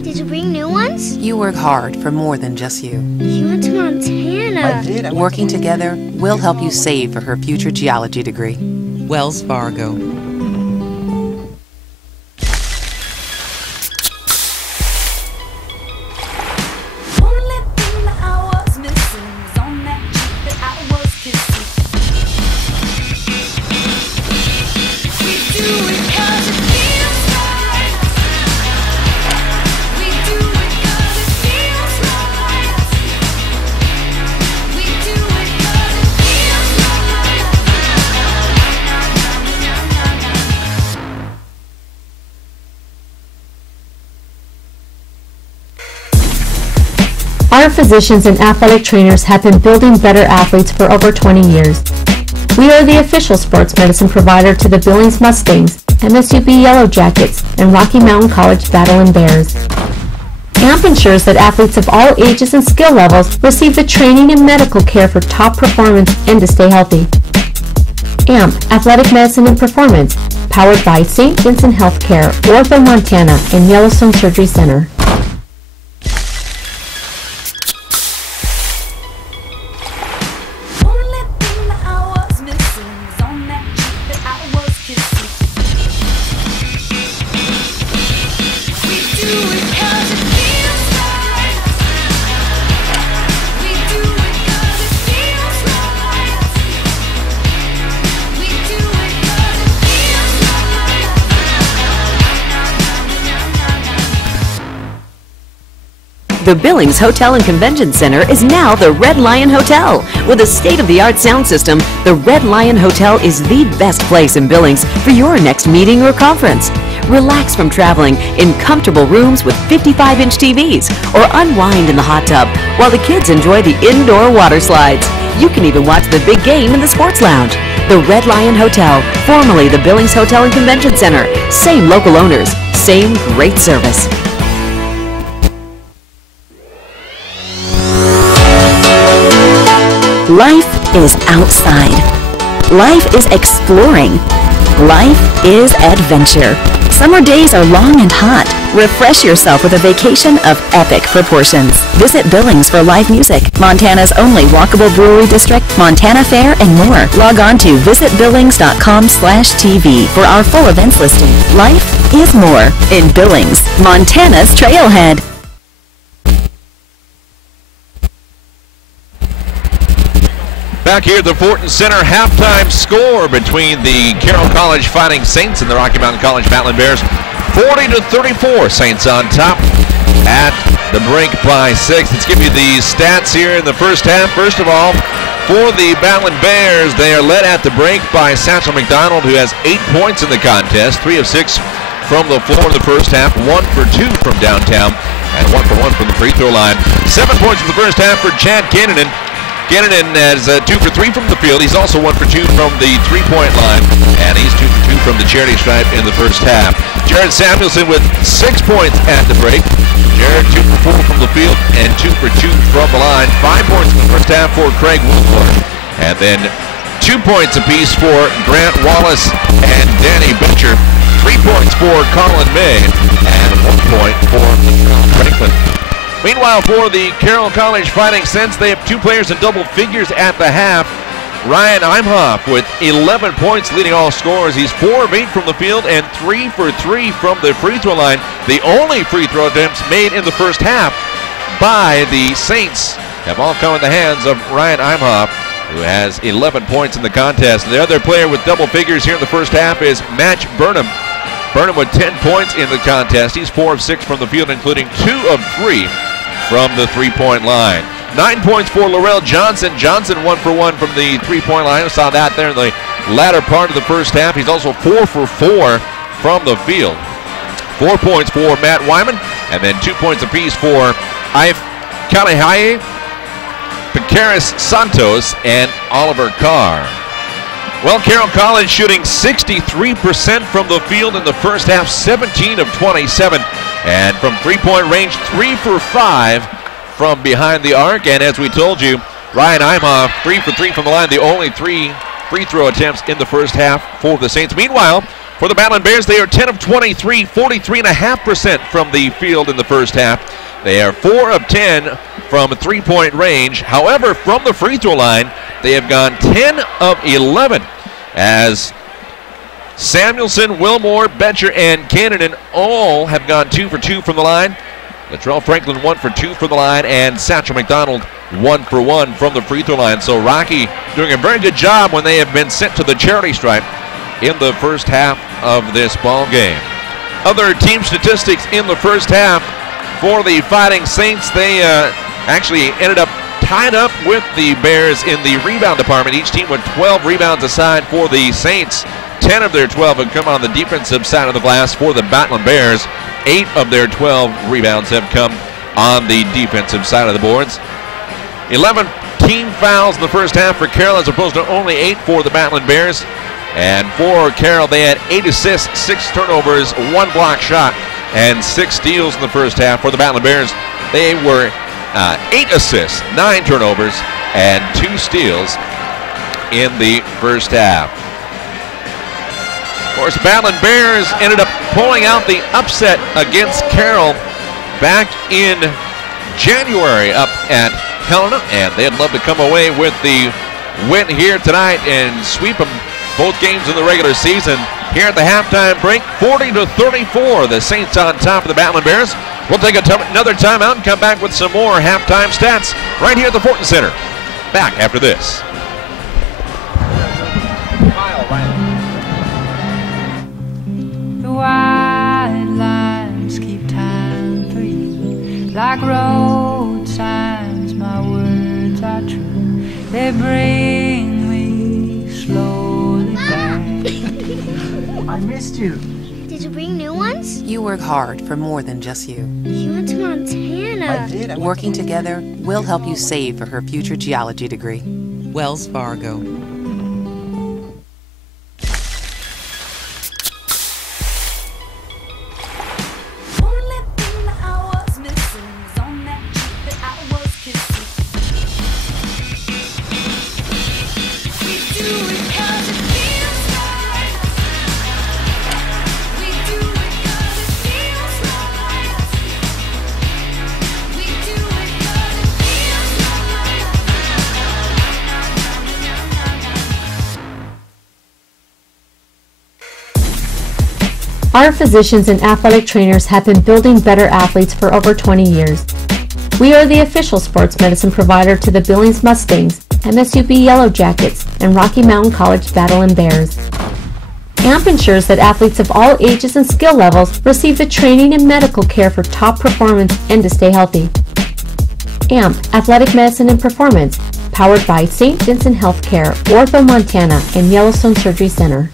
Did you bring new ones? You work hard for more than just you. You went to Montana. I did. Working together, we'll help you save for her future geology degree. Wells Fargo. Our physicians and athletic trainers have been building better athletes for over 20 years. We are the official sports medicine provider to the Billings Mustangs, MSUB Yellow Jackets, and Rocky Mountain College Battlin Bears. AMP ensures that athletes of all ages and skill levels receive the training and medical care for top performance and to stay healthy. AMP, Athletic Medicine and Performance, powered by St. Vincent Healthcare, Ortho, Montana, and Yellowstone Surgery Center. The Billings Hotel and Convention Center is now the Red Lion Hotel. With a state-of-the-art sound system, the Red Lion Hotel is the best place in Billings for your next meeting or conference. Relax from traveling in comfortable rooms with 55-inch TVs, or unwind in the hot tub while the kids enjoy the indoor water slides. You can even watch the big game in the sports lounge. The The Red Lion Hotel, formerly the Billings Hotel and Convention Center. Same local owners, same great service. Life is outside. Life is exploring. Life is adventure. Summer days are long and hot. Refresh yourself with a vacation of epic proportions. Visit Billings for live music, Montana's only walkable brewery district, Montana Fair, and more. Log on to visitbillings.com/TV for our full events listing. Life is more in Billings, Montana's Trailhead. Back here at the Fortin Center, halftime score between the Carroll College Fighting Saints and the Rocky Mountain College Battlin Bears. 40-34, Saints on top at the break by 6. Let's give you the stats here in the first half. First of all, for the Battlin Bears, they are led at the break by Satchel McDonald, who has 8 points in the contest, 3 of 6 from the floor in the first half, 1 for 2 from downtown, and 1 for 1 from the free throw line. 7 points in the first half for Chad Cannon. Cannon has 2 for 3 from the field. He's also 1 for 2 from the three-point line, and he's 2 for 2 from the charity stripe in the first half. Jared Samuelson with 6 points at the break. Jared 2 for 4 from the field and 2 for 2 from the line. 5 points in the first half for Craig Woolford, and then 2 points apiece for Grant Wallace and Danny Becher. 3 points for Colin May and 1 point for Franklin. Meanwhile, for the Carroll College Fighting Saints, they have 2 players in double figures at the half. Ryan Imhoff with 11 points leading all scorers. He's 4 of 8 from the field and 3 for 3 from the free throw line. The only free throw attempts made in the first half by the Saints have all come in the hands of Ryan Imhoff, who has 11 points in the contest. The other player with double figures here in the first half is Match Burnham. Burnham with 10 points in the contest. He's 4 of 6 from the field, including 2 of 3 from the three-point line. 9 points for Laurel Johnson. Johnson 1 for 1 from the three-point line. We saw that there in the latter part of the first half. He's also 4 for 4 from the field. 4 points for Matt Wyman, and then 2 points apiece for Ife Kalehaye, Picaris Santos, and Oliver Carr. Well, Carroll College shooting 63% from the field in the first half, 17 of 27. And from three-point range, 3 for 5 from behind the arc. And as we told you, Ryan Imhoff, 3 for 3 from the line, the only 3 free throw attempts in the first half for the Saints. Meanwhile, for the Battlin Bears, they are 10 of 23, 43.5% from the field in the first half. They are 4 of 10 from three-point range. However, from the free throw line, they have gone 10 of 11 as Samuelson, Wilmore, Betcher, and Cannon all have gone 2 for 2 from the line. Latrell Franklin 1 for 2 from the line, and Satchel McDonald 1 for 1 from the free throw line. So Rocky doing a very good job when they have been sent to the charity stripe in the first half of this ball game. Other team statistics in the first half for the Fighting Saints. They actually ended up tied up with the Bears in the rebound department. Each team with 12 rebounds aside for the Saints. 10 of their 12 have come on the defensive side of the glass for the Battlin Bears. 8 of their 12 rebounds have come on the defensive side of the boards. 11 team fouls in the first half for Carroll as opposed to only 8 for the Battlin Bears. And for Carroll, they had 8 assists, 6 turnovers, 1 block shot, and 6 steals in the first half. For the Battlin Bears, they were 8 assists, 9 turnovers, and 2 steals in the first half. Of course, Battlin Bears ended up pulling out the upset against Carroll back in January up at Helena, and they'd love to come away with the win here tonight and sweep them both games in the regular season. Here at the halftime break, 40-34, the Saints on top of the Battlin Bears. We'll take another timeout and come back with some more halftime stats right here at the Fortin Center. Back after this. The white lines keep time for you, like road signs. My words are true. They bring me slowly back. I missed you. Did you bring new ones? You work hard for more than just you. You went to Montana. I did. Working together, we'll help you save for her future geology degree. Wells Fargo. Our physicians and athletic trainers have been building better athletes for over 20 years. We are the official sports medicine provider to the Billings Mustangs, MSUB Yellow Jackets, and Rocky Mountain College Battlin Bears. AMP ensures that athletes of all ages and skill levels receive the training and medical care for top performance and to stay healthy. AMP, Athletic Medicine and Performance, powered by St. Vincent Healthcare, Ortho, Montana, and Yellowstone Surgery Center.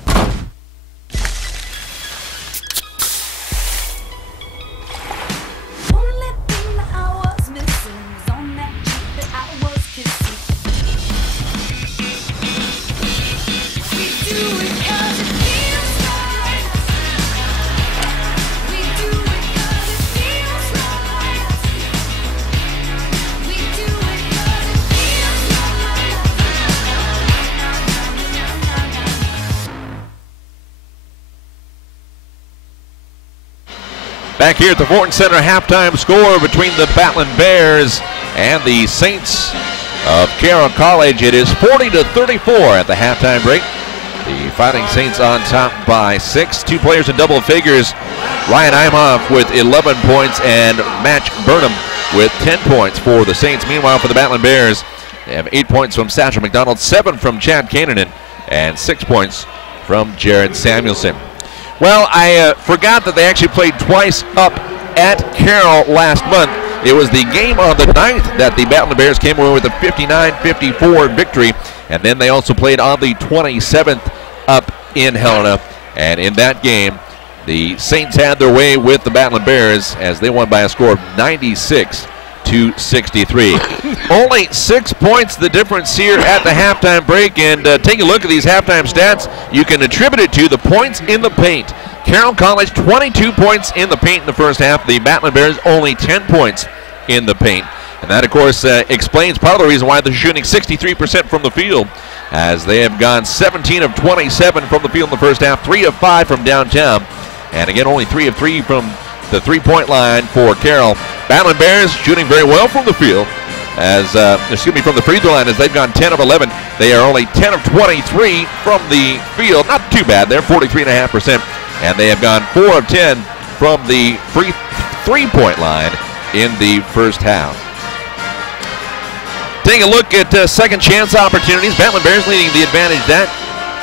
Back here at the Fortin Center, halftime score between the Battlin Bears and the Saints of Carroll College. It is 40-34 at the halftime break. The Fighting Saints on top by 6. Two players in double figures. Ryan Imhoff with 11 points and Match Burnham with 10 points for the Saints. Meanwhile, for the Battlin Bears, they have 8 points from Satchel McDonald, 7 from Chad Cananan, and 6 points from Jared Samuelson. Well, I forgot that they actually played twice up at Carroll last month. It was the game on the 9th that the Battlin Bears came away with a 59-54 victory, and then they also played on the 27th up in Helena. And in that game, the Saints had their way with the Battlin Bears as they won by a score of 96-63. Only 6 points the difference here at the halftime break, and take a look at these halftime stats. You can attribute it to the points in the paint. Carroll College 22 points in the paint in the first half. The Battlin Bears only 10 points in the paint. And that, of course, explains part of the reason why they're shooting 63% from the field, as they have gone 17 of 27 from the field in the first half, 3 of 5 from downtown, and again only 3 of 3 from the three-point line for Carroll. Battlin Bears shooting very well from the field, from the free throw line, as they've gone 10 of 11. They are only 10 of 23 from the field. Not too bad. They're 43.5%, and they have gone 4 of 10 from the three-point line in the first half. Taking a look at second chance opportunities, Battlin Bears leading the advantage that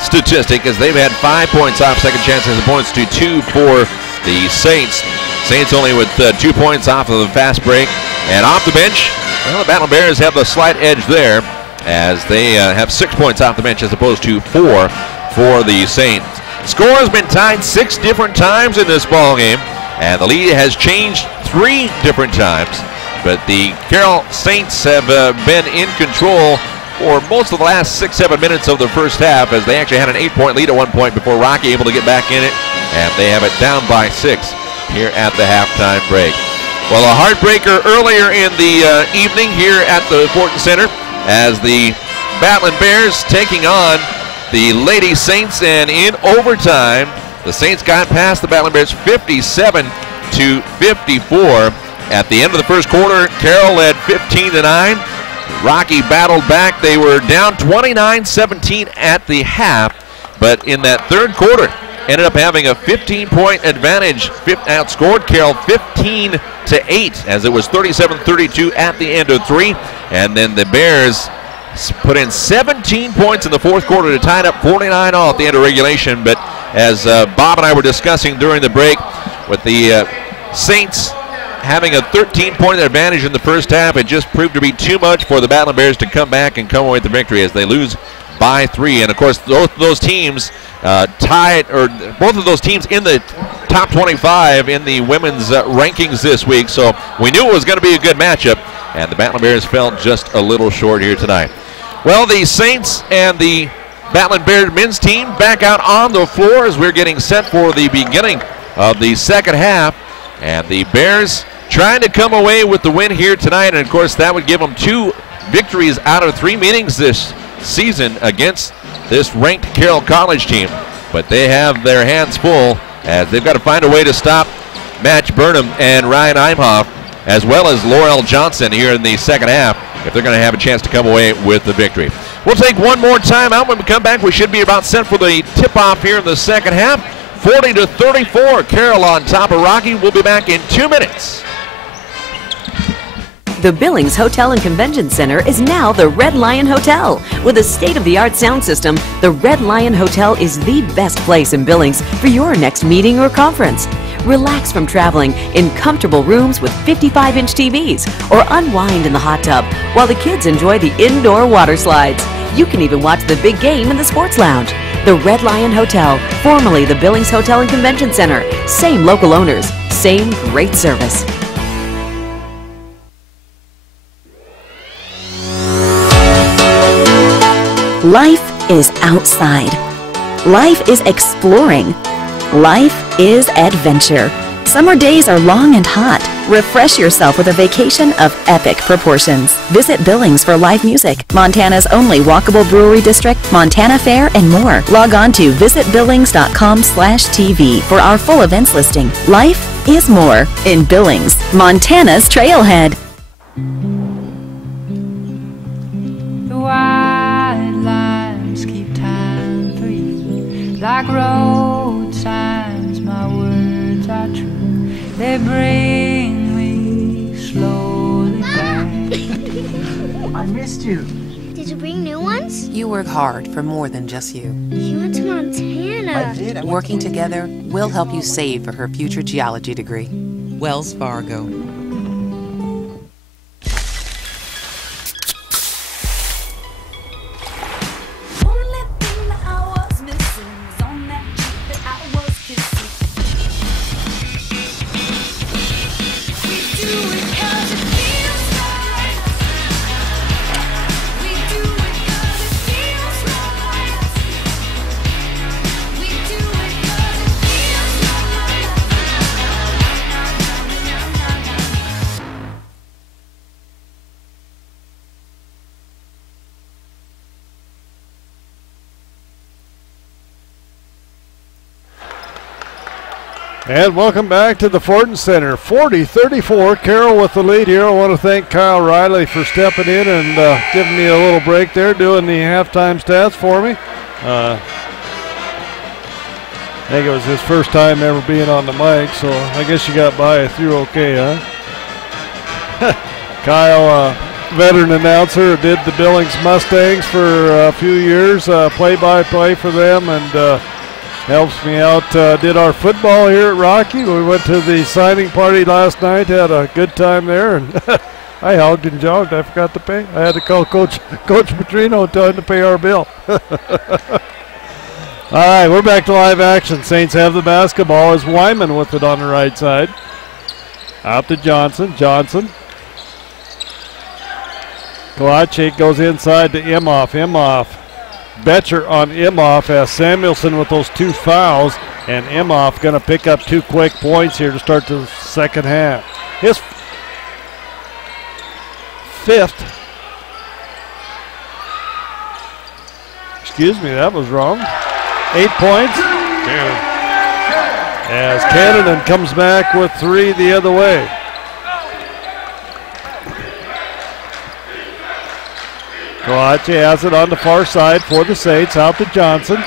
statistic, as they've had 5 points off second chances and points to 2 for the Saints. Saints only with 2 points off of the fast break. And off the bench, well, the Battlin Bears have the slight edge there, as they have 6 points off the bench as opposed to 4 for the Saints. Score has been tied 6 different times in this ball game, and the lead has changed 3 different times. But the Carroll Saints have been in control for most of the last 6-7 minutes of the first half, as they actually had an 8-point lead at one point before Rocky able to get back in it, and they have it down by 6 here at the halftime break. Well, a heartbreaker earlier in the evening here at the Fortin Center, as the Battlin Bears taking on the Lady Saints, and in overtime, the Saints got past the Battlin Bears 57-54. At the end of the first quarter, Carroll led 15-9. Rocky battled back. They were down 29-17 at the half, but in that third quarter, ended up having a 15-point advantage, outscored Carroll 15-8, as it was 37-32 at the end of 3. And then the Bears put in 17 points in the fourth quarter to tie it up 49 all at the end of regulation. But as Bob and I were discussing during the break, with the Saints having a 13-point advantage in the first half, it just proved to be too much for the Battlin Bears to come back and come away with the victory, as they lose by 3. And of course, both of those teams both of those teams in the top 25 in the women's rankings this week. So we knew it was going to be a good matchup, and the Battlin Bears fell just a little short here tonight. Well, the Saints and the Battlin Bears men's team back out on the floor as we're getting set for the beginning of the second half, and the Bears trying to come away with the win here tonight. And of course, that would give them 2 victories out of 3 meetings this season against this ranked Carroll College team. But they have their hands full, as they've got to find a way to stop Match Burnham and Ryan Imhoff, as well as Laurel Johnson here in the second half, if they're going to have a chance to come away with the victory. We'll take one more time out. When we come back, we should be about set for the tip-off here in the second half. 40-34, Carroll on top of Rocky. We'll be back in 2 minutes. The Billings Hotel and Convention Center is now the Red Lion Hotel. With a state-of-the-art sound system, the Red Lion Hotel is the best place in Billings for your next meeting or conference. Relax from traveling in comfortable rooms with 55-inch TVs or unwind in the hot tub while the kids enjoy the indoor water slides. You can even watch the big game in the sports lounge. The Red Lion Hotel, formerly the Billings Hotel and Convention Center. Same local owners, same great service. Life is outside. Life is exploring. Life is adventure. Summer days are long and hot. Refresh yourself with a vacation of epic proportions. Visit Billings for live music, Montana's only walkable brewery district, Montana Fair, and more. Log on to visitbillings.com/TV for our full events listing. Life is more in Billings, Montana's Trailhead. The white lines keep time for you, like road signs. My words are true. They bring me slowly back. I missed you. Did you bring new ones? You work hard for more than just you. You went to Montana. I did. Working together, we'll help you save for her future geology degree. Wells Fargo. And welcome back to the Fortin Center. 40-34, Carroll with the lead here. I want to thank Kyle Riley for stepping in and giving me a little break there, doing the halftime stats for me. I think it was his first time ever being on the mic, so I guess you got by through okay, huh? Kyle, veteran announcer, did the Billings Mustangs for a few years, play-by-play for them, and helps me out. Did our football here at Rocky. We went to the signing party last night, had a good time there, and I hogged and jogged. I forgot to pay. I had to call Coach Petrino and tell him to pay our bill. All right, we're back to live action. Saints have the basketball as Wyman with it on the right side. Out to Johnson. Johnson. Kovacic goes inside to Imhoff. Imhoff. Betcher on Imhoff as Samuelson with those two fouls, and Imhoff going to pick up 2 quick points here to start the second half. His fifth. Excuse me, that was wrong. 8 points. As Cannon comes back with 3 the other way. Kovacic has it on the far side for the Saints, out to Johnson.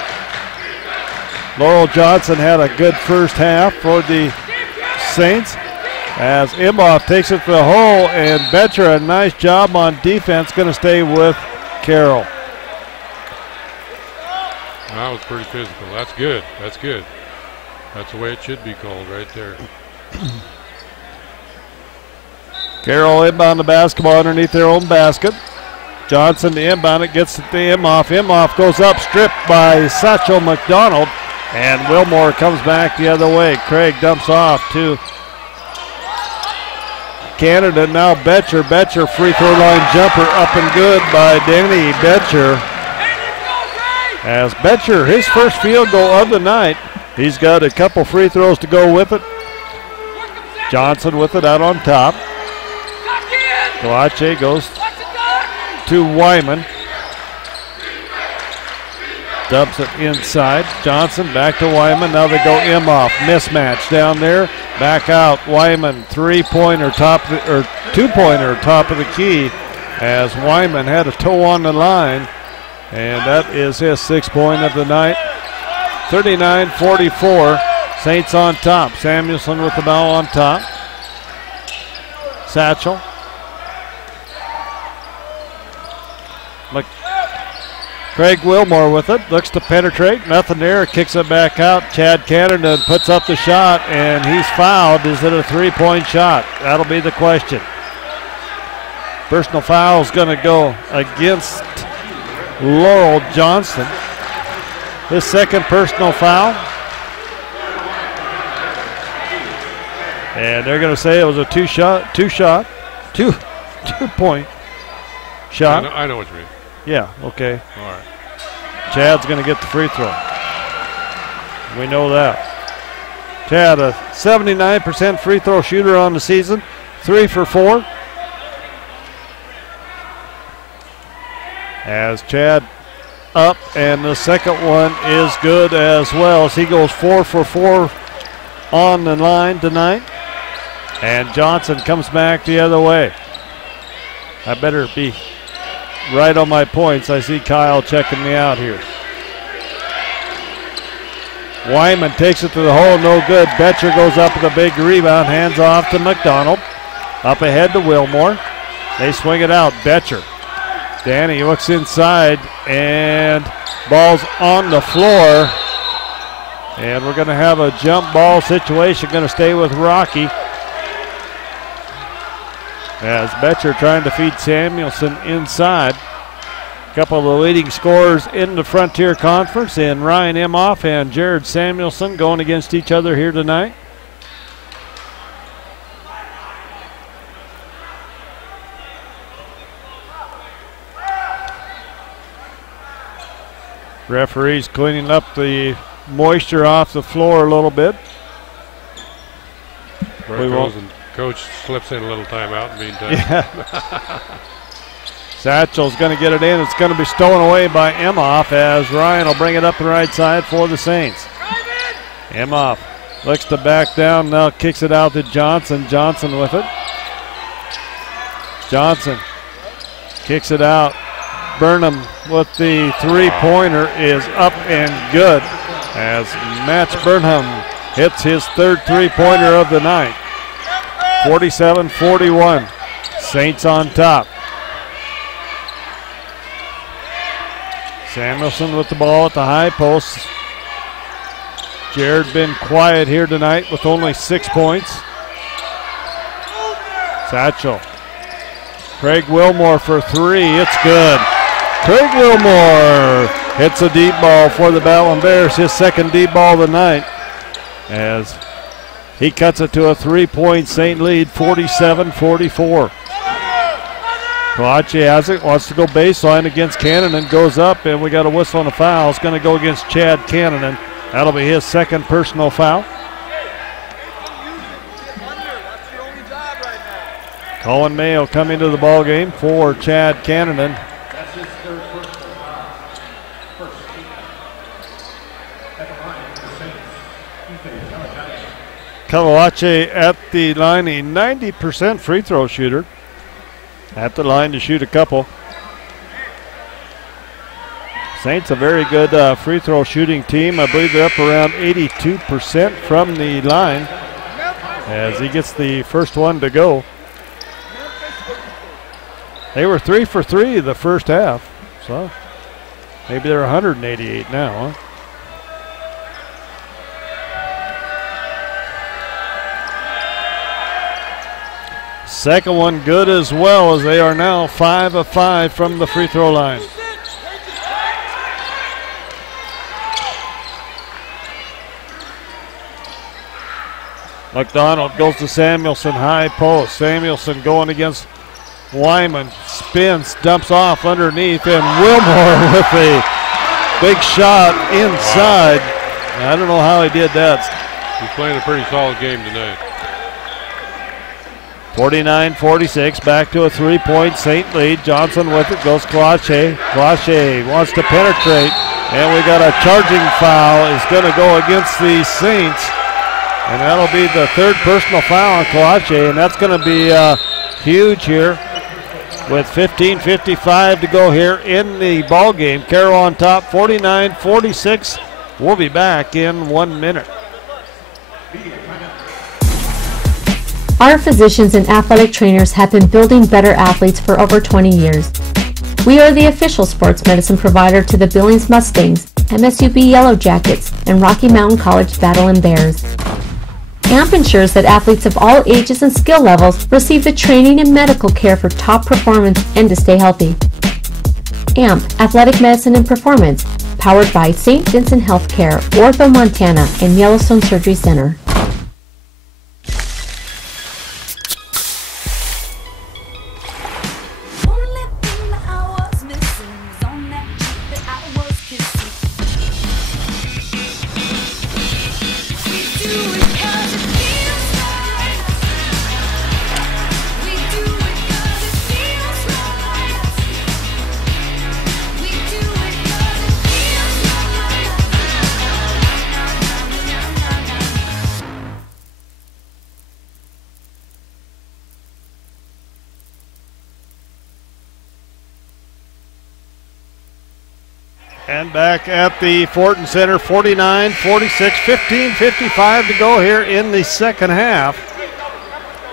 Laurel Johnson had a good first half for the Saints as Imhoff takes it for the hole, and Betcher, a nice job on defense, going to stay with Carroll. That was pretty physical. That's good. That's good. That's the way it should be called right there. Carroll inbound the basketball underneath their own basket. Johnson to inbound it, gets it to Imhoff. Imhoff goes up, stripped by Satchel McDonald, and Wilmore comes back the other way. Craig dumps off to Canada. Now Betcher. Betcher free throw line jumper up and good by Danny Betcher. As Betcher, his first field goal of the night. He's got a couple free throws to go with it. Johnson with it out on top. Kovacic goes to Wyman. Dumps it inside. Johnson back to Wyman. Now they go Imhoff. Mismatch down there. Back out. Wyman 3-pointer top or 2-pointer top of the key as Wyman had a toe on the line. And that is his 6th point of the night. 39-44. Saints on top. Samuelson with the ball on top. Satchel. Craig Wilmore with it. Looks to penetrate. Nothing there. Kicks it back out. Chad Cannon puts up the shot, and he's fouled. Is it a three-point shot? That'll be the question. Personal foul is going to go against Laurel Johnson. His second personal foul. And they're going to say it was a two-point shot. I know what you mean. Yeah, okay. All right. Chad's going to get the free throw. We know that. Chad, a 79% free throw shooter on the season, 3 for 4. As Chad up, and the second one is good as well. As he goes 4 for 4 on the line tonight. And Johnson comes back the other way. I better be right on my points. I see Kyle checking me out here. Wyman takes it to the hole, no good. Betcher goes up with a big rebound, hands off to McDonald. Up ahead to Wilmore. They swing it out. Betcher. Danny looks inside, and ball's on the floor. And we're going to have a jump ball situation. Going to stay with Rocky. As Betcher trying to feed Samuelson inside. A couple of the leading scorers in the Frontier Conference, and Ryan Imhoff and Jared Samuelson going against each other here tonight. Referees cleaning up the moisture off the floor a little bit. Coach slips in a little timeout in the meantime. Yeah. Satchel's going to get it in. It's going to be stolen away by Imhoff as Ryan will bring it up the right side for the Saints. Imhoff looks to back down, now kicks it out to Johnson. Johnson with it. Johnson kicks it out. Burnham with the three-pointer is up and good as Matt Burnham hits his third three-pointer of the night. 47-41. Saints on top. Samuelson with the ball at the high post. Jared been quiet here tonight with only 6 points. Satchel. Craig Wilmore for 3. It's good. Craig Wilmore hits a deep ball for the Battlin Bears, his second deep ball of the night, as he cuts it to a 3-point St. lead, 47-44. Kalachi has it, wants to go baseline against Cannon and goes up, and we got a whistle and a foul. It's going to go against Chad Cannon, and that'll be his second personal foul. Colin Mayo coming to the ball game for Chad Cannon. Kalawache at the line, a 90% free throw shooter. At the line to shoot a couple. Saints a very good free throw shooting team. I believe they're up around 82% from the line as he gets the first one to go. They were 3 for 3 the first half, so maybe they're 188 now, huh? Second one good as well, as they are now 5 of 5 from the free throw line. McDonald goes to Samuelson, high post. Samuelson going against Wyman, spins, dumps off underneath, and Wilmore with a big shot inside. I don't know how he did that. He's playing a pretty solid game tonight. 49-46, back to a 3-point St. lead. Johnson with it, goes Kalache. Kalache wants to penetrate, and we got a charging foul. Is going to go against the Saints, and that'll be the third personal foul on Kalache, and that's going to be huge here with 15:55 to go here in the ball game. Carroll on top, 49-46. We'll be back in 1 minute. Our physicians and athletic trainers have been building better athletes for over 20 years. We are the official sports medicine provider to the Billings Mustangs, MSUB Yellow Jackets, and Rocky Mountain College Battlin Bears. AMP ensures that athletes of all ages and skill levels receive the training and medical care for top performance and to stay healthy. AMP, Athletic Medicine and Performance, powered by St. Vincent Healthcare, Ortho, Montana, and Yellowstone Surgery Center. And back at the Fortin Center, 49-46, 15:55 to go here in the second half.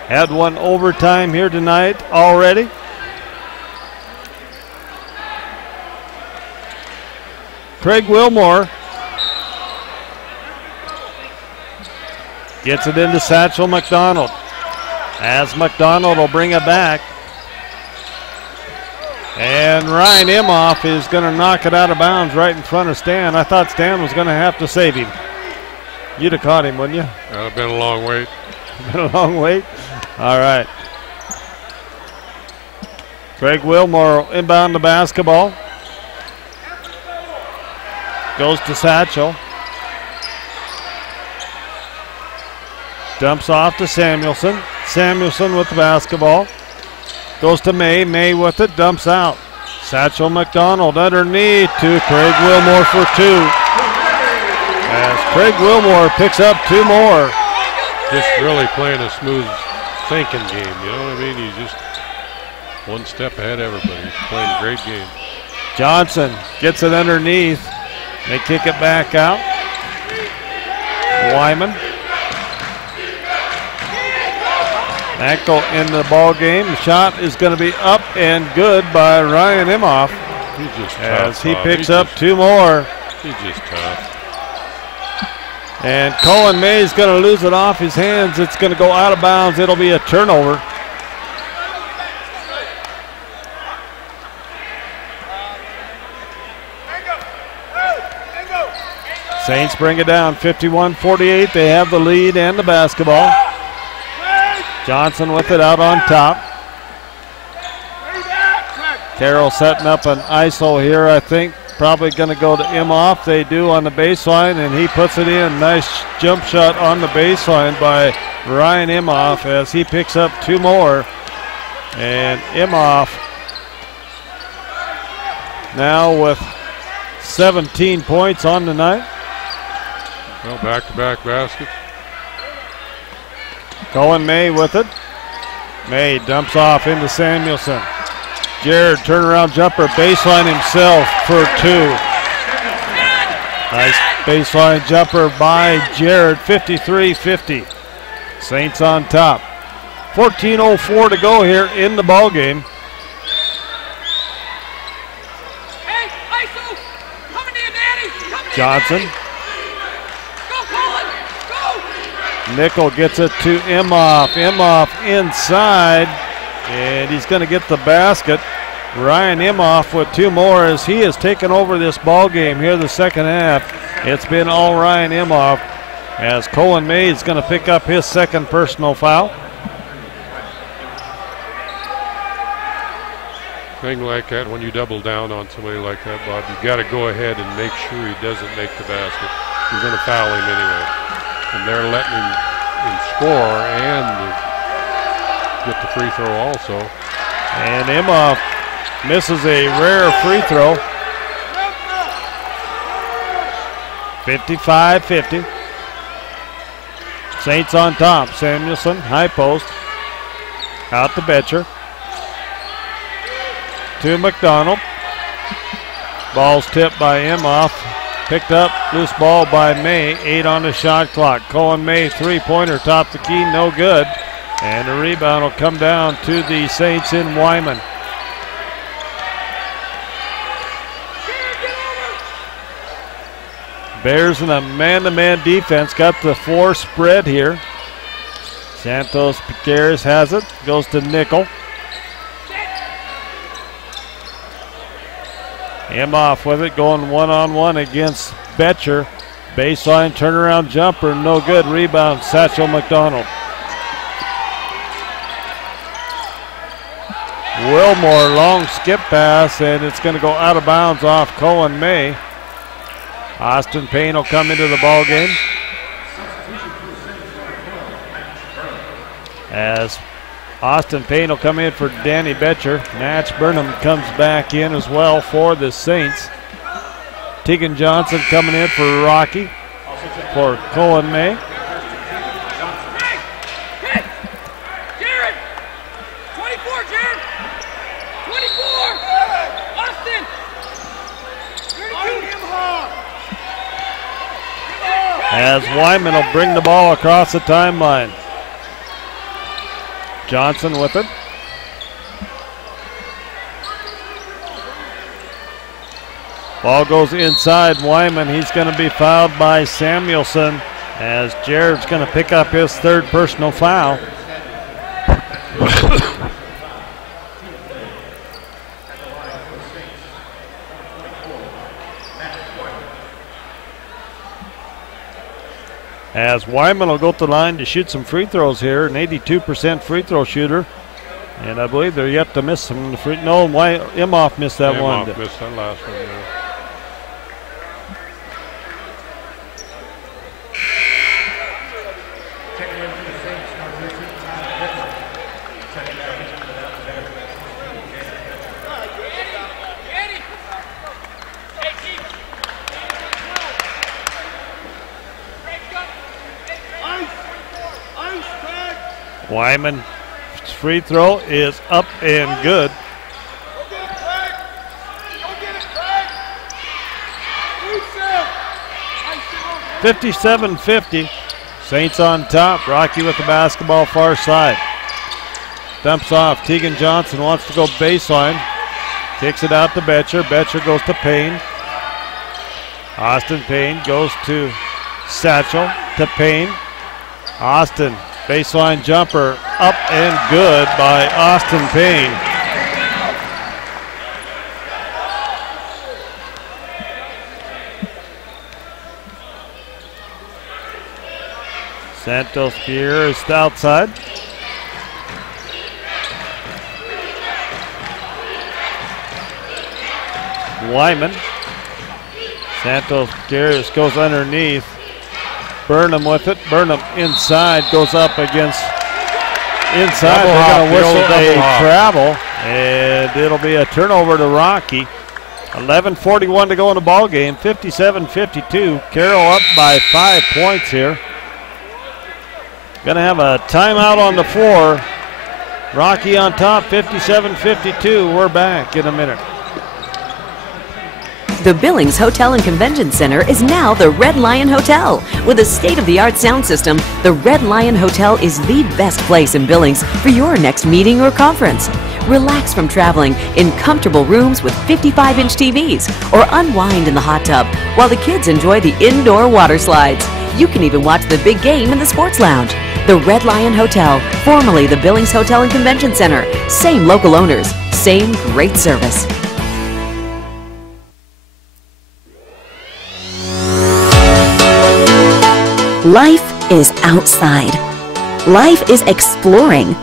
Had one overtime here tonight already. Craig Wilmore gets it into Satchel McDonald. As McDonald will bring it back. And Ryan Imhoff is going to knock it out of bounds right in front of Stan. I thought Stan was going to have to save him. You'd have caught him, wouldn't you? Been a long wait. Been a long wait? All right. Craig Wilmore inbound the basketball. Goes to Satchel. Dumps off to Samuelson. Samuelson with the basketball. Goes to May. May with it. Dumps out. Satchel McDonald underneath to Craig Wilmore for two. As Craig Wilmore picks up two more. Just really playing a smooth thinking game, you know what I mean? He's just one step ahead of everybody. He's playing a great game. Johnson gets it underneath. They kick it back out. Wyman. Ankle in the ball game. The shot is going to be up and good by Ryan Imhoff. He's just as tough, he Bob. picks up two more. He's just tough. And Colin May is going to lose it off his hands. It's going to go out of bounds. It'll be a turnover. Saints bring it down 51-48. They have the lead and the basketball. Johnson with it out on top. Carroll setting up an ISO here, I think. Probably going to go to Imhoff. They do on the baseline, and he puts it in. Nice jump shot on the baseline by Ryan Imhoff as he picks up two more. And Imhoff now with 17 points on the night. Well, back-to-back baskets. Colin May with it. May dumps off into Samuelson. Jared turnaround jumper, baseline himself for two. Nice baseline jumper by Jared, 53-50. Saints on top. 14:04 to go here in the ball game. Johnson. Nickel gets it to Imhoff. Imhoff inside, and he's going to get the basket. Ryan Imhoff with two more as he has taken over this ball game here the second half. It's been all Ryan Imhoff as Colin May is going to pick up his second personal foul. Thing like that, when you double down on somebody like that, Bob, you got to go ahead and make sure he doesn't make the basket. You're going to foul him anyway. And they're letting him score and get the free throw also. And Imhoff misses a rare free throw. 55-50. Saints on top. Samuelson, high post. Out to Betcher. To McDonald. Ball's tipped by Imhoff. Picked up, loose ball by May. 8 on the shot clock. Cohen May, three-pointer, top the key, no good. And the rebound will come down to the Saints in Wyman. Bears in a man-to-man defense. Got the 4 spread here. Santos Piqueras has it. Goes to Nickel. Imhoff with it, going one-on-one against Betcher. Baseline turnaround jumper, no good. Rebound, Satchel McDonald. Wilmore, long skip pass, and it's going to go out of bounds off Cohen May. Austin Payne will come into the ball game. As Austin Payne will come in for Danny Betcher. Natch Burnham comes back in as well for the Saints. Tegan Johnson coming in for Rocky for Cohen May. Jared! 24, Jared! 24! Austin! 32! As Wyman will bring the ball across the timeline. Johnson with it. Ball goes inside Wyman. He's going to be fouled by Samuelson as Jared's going to pick up his 3rd personal foul. As Wyman will go to the line to shoot some free throws here, an 82% free throw shooter. And I believe they're yet to miss some free. No, Imhoff missed that one. Imhoff missed that last one, yeah. Wyman's free throw is up and good. 57-50. Saints on top. Rocky with the basketball far side. Dumps off. Tegan Johnson wants to go baseline. Kicks it out to Betcher. Betcher goes to Payne. Austin Payne goes to Satchel to Payne. Austin, baseline jumper, up and good by Austin Payne. Santos Pierre is outside. Wyman. Santos Pierre goes underneath. Burnham with it. Burnham inside, goes up against inside. They're going to whistle a travel, and it'll be a turnover to Rocky. 11:41 to go in the ball game. 57-52. Carroll up by 5 points here. Going to have a timeout on the floor. Rocky on top, 57-52. We're back in a minute. The Billings Hotel and Convention Center is now the Red Lion Hotel. With a state-of-the-art sound system, the Red Lion Hotel is the best place in Billings for your next meeting or conference. Relax from traveling in comfortable rooms with 55-inch TVs, or unwind in the hot tub while the kids enjoy the indoor water slides. You can even watch the big game in the sports lounge. The Red Lion Hotel, formerly the Billings Hotel and Convention Center. Same local owners, same great service. Life is outside. Life is exploring.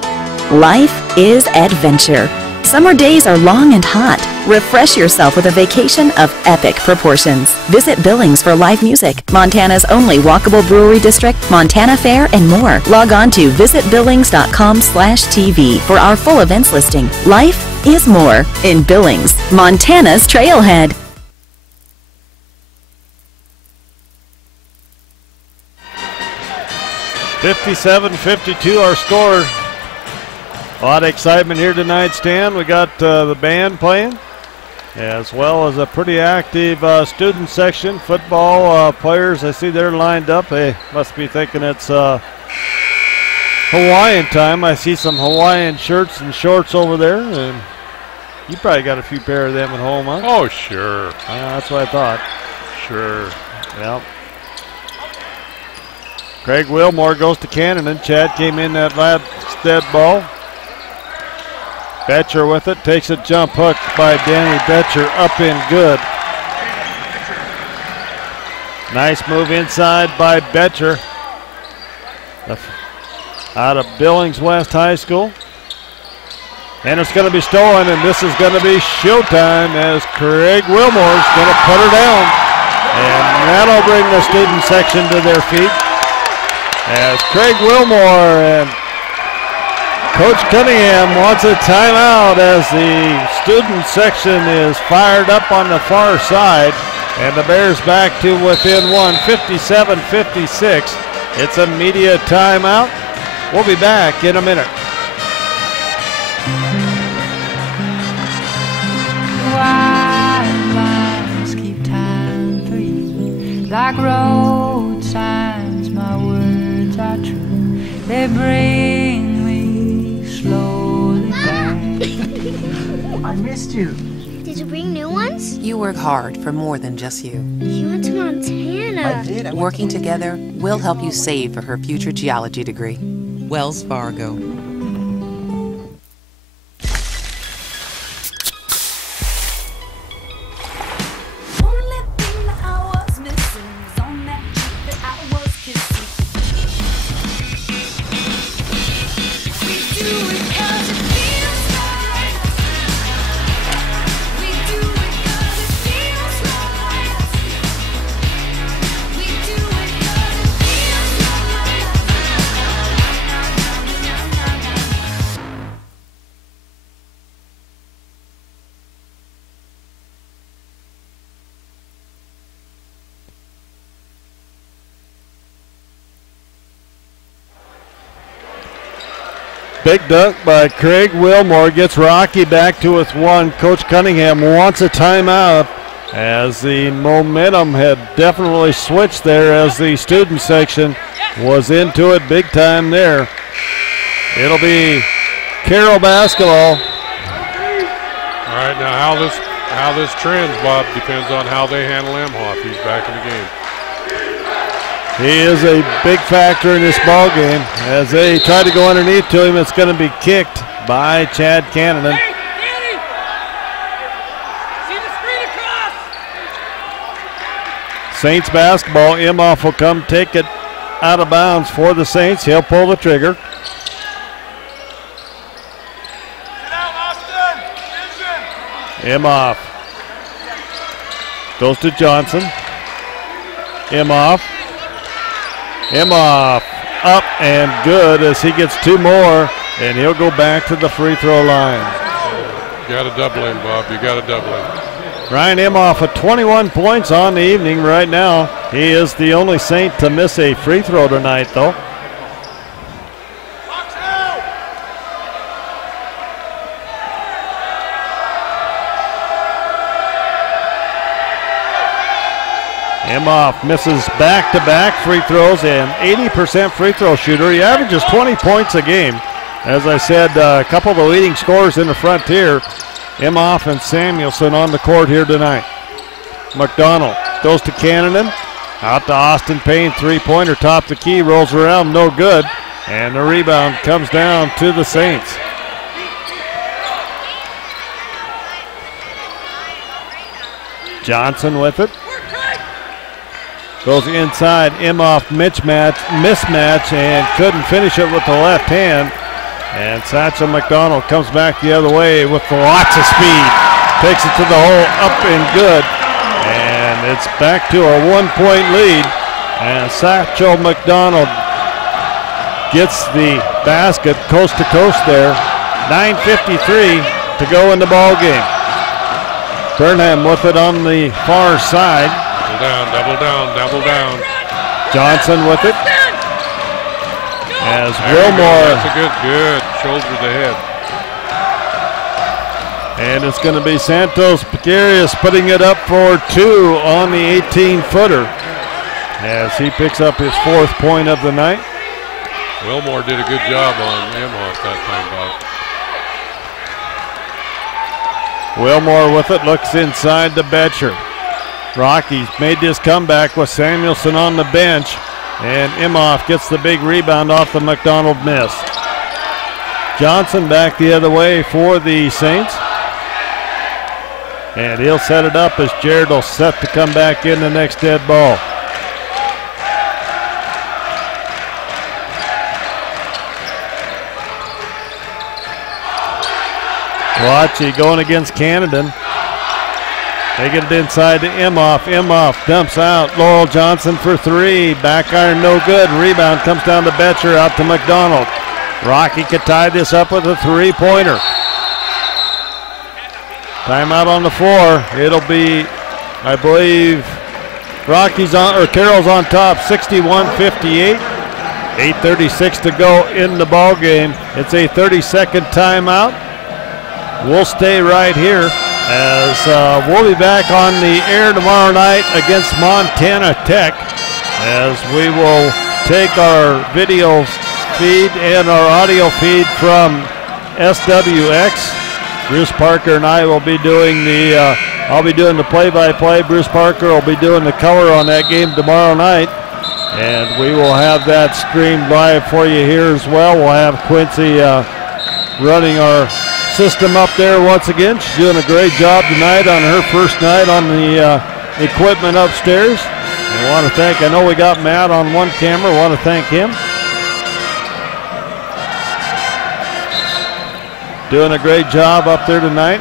Life is adventure. Summer days are long and hot. Refresh yourself with a vacation of epic proportions. Visit Billings for live music, Montana's only walkable brewery district, Montana Fair, and more. Log on to visitbillings.com/TV for our full events listing. Life is more in Billings, Montana's Trailhead. (57-52) our score. A lot of excitement here tonight, Stan. We got the band playing. as well as a pretty active student section. Football players, I see they're lined up. They must be thinking it's Hawaiian time. I see some Hawaiian shirts and shorts over there, and you probably got a few pair of them at home, huh? Oh, sure. That's what I thought. Sure. Yep. Craig Wilmore goes to Cannon. Chad came in that last dead ball. Betcher with it, takes a jump hook by Danny Betcher, up in good. Nice move inside by Betcher. Out of Billings West High School. And it's going to be stolen, and this is going to be showtime as Craig Wilmore's going to put her down. And that'll bring the student section to their feet. As Craig Wilmore and Coach Cunningham wants a timeout as the student section is fired up on the far side. And the Bears back to within one, 57-56. It's a media timeout. We'll be back in a minute. White lines keep time for you, like road signs. My words are true. They bring me slowly back. I missed you. Did you bring new ones? You work hard for more than just you. She went to Montana. I did. Working together, we'll help you save for her future geology degree. Wells Fargo. Big dunk by Craig Wilmore gets Rocky back to with one. Coach Cunningham wants a timeout as the momentum had definitely switched there as the student section was into it big time there. It'll be Carroll basketball. All right, now how this trends, Bob, depends on how they handle Emhoff. He's back in the game. He is a big factor in this ball game. As they try to go underneath to him, it's going to be kicked by Chad Cannon. Saints basketball. Imhoff will come take it out of bounds for the Saints. He'll pull the trigger. Imhoff goes to Johnson. Imhoff up and good as he gets two more, and he'll go back to the free throw line. You got to double him, Bob. You got to double him. Ryan Imhoff at 21 points on the evening right now. He is the only Saint to miss a free throw tonight, though. Imhoff misses back-to-back free throws and 80% free throw shooter. He averages 20 points a game. As I said, a couple of the leading scorers in the Frontier, Imhoff and Samuelson on the court here tonight. McDonald goes to Cannon. Out to Austin Payne, three-pointer, top the key, rolls around, no good. And the rebound comes down to the Saints. Johnson with it. Goes inside, Imhoff mismatch, and couldn't finish it with the left hand. And Satchel McDonald comes back the other way with lots of speed. Takes it to the hole, up and good. And it's back to a one-point lead. And Satchel McDonald gets the basket coast to coast there. 9:53 to go in the ball game. Burnham with it on the far side. Double down. Johnson with it. As Wilmore. That's a good shoulder to head. And it's going to be Santos Pecarius putting it up for 2 on the 18-footer as he picks up his 4th point of the night. Wilmore did a good job on Imhoff that time, Bob. Wilmore with it, looks inside to Betcher. Rockies made this comeback with Samuelson on the bench, and Imhoff gets the big rebound off the McDonald miss. Johnson back the other way for the Saints. And he'll set it up as Jared will set to come back in the next dead ball. Kalachi going against Canada. They get it inside to Imhoff. Imhoff dumps out. Laurel Johnson for 3. Back iron no good. Rebound comes down to Betcher, out to McDonald. Rocky could tie this up with a 3-pointer. Timeout on the floor. It'll be, I believe, Rocky's on, or Carroll's on top, 61-58. 8:36 to go in the ball game. It's a 30-second timeout. We'll stay right here as we'll be back on the air tomorrow night against Montana Tech as we will take our video feed and our audio feed from SWX. Bruce Parker and I will be doing the, I'll be doing the play-by-play. Bruce Parker will be doing the color on that game tomorrow night. And we will have that streamed live for you here as well. We'll have Quincy running our system up there once again. She's doing a great job tonight on her first night on the equipment upstairs. And I want to thank, I know we got Matt on one camera. I want to thank him. Doing a great job up there tonight.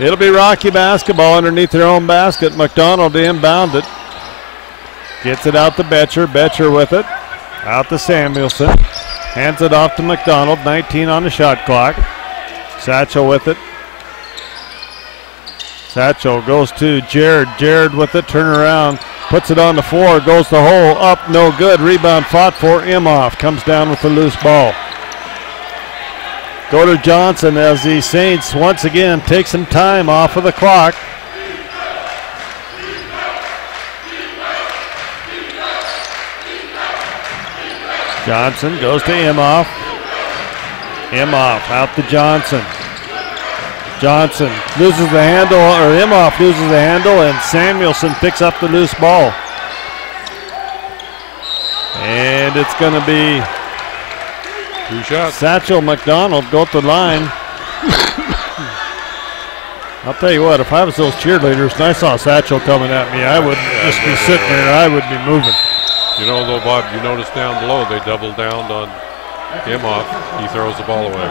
It'll be Rocky basketball underneath their own basket. McDonald to inbound it. Gets it out to Betcher. Betcher with it. Out to Samuelson. Hands it off to McDonald. 19 on the shot clock. Satchel with it. Satchel goes to Jared. Jared with it. Turn around. Puts it on the floor. Goes the hole. Up. No good. Rebound fought for Imhoff. Comes down with the loose ball. Go to Johnson as the Saints once again take some time off of the clock. Johnson goes to Imhoff. Imhoff out to Johnson. Johnson loses the handle, or Imhoff loses the handle, and Samuelson picks up the loose ball. And it's going to be 2 shots. Satchel McDonald go to the line. I'll tell you what, if I was those cheerleaders and I saw Satchel coming at me, I wouldn't just be sitting there, I would be moving. You know, though, Bob, you notice down below they doubled down on Imhoff. He throws the ball away.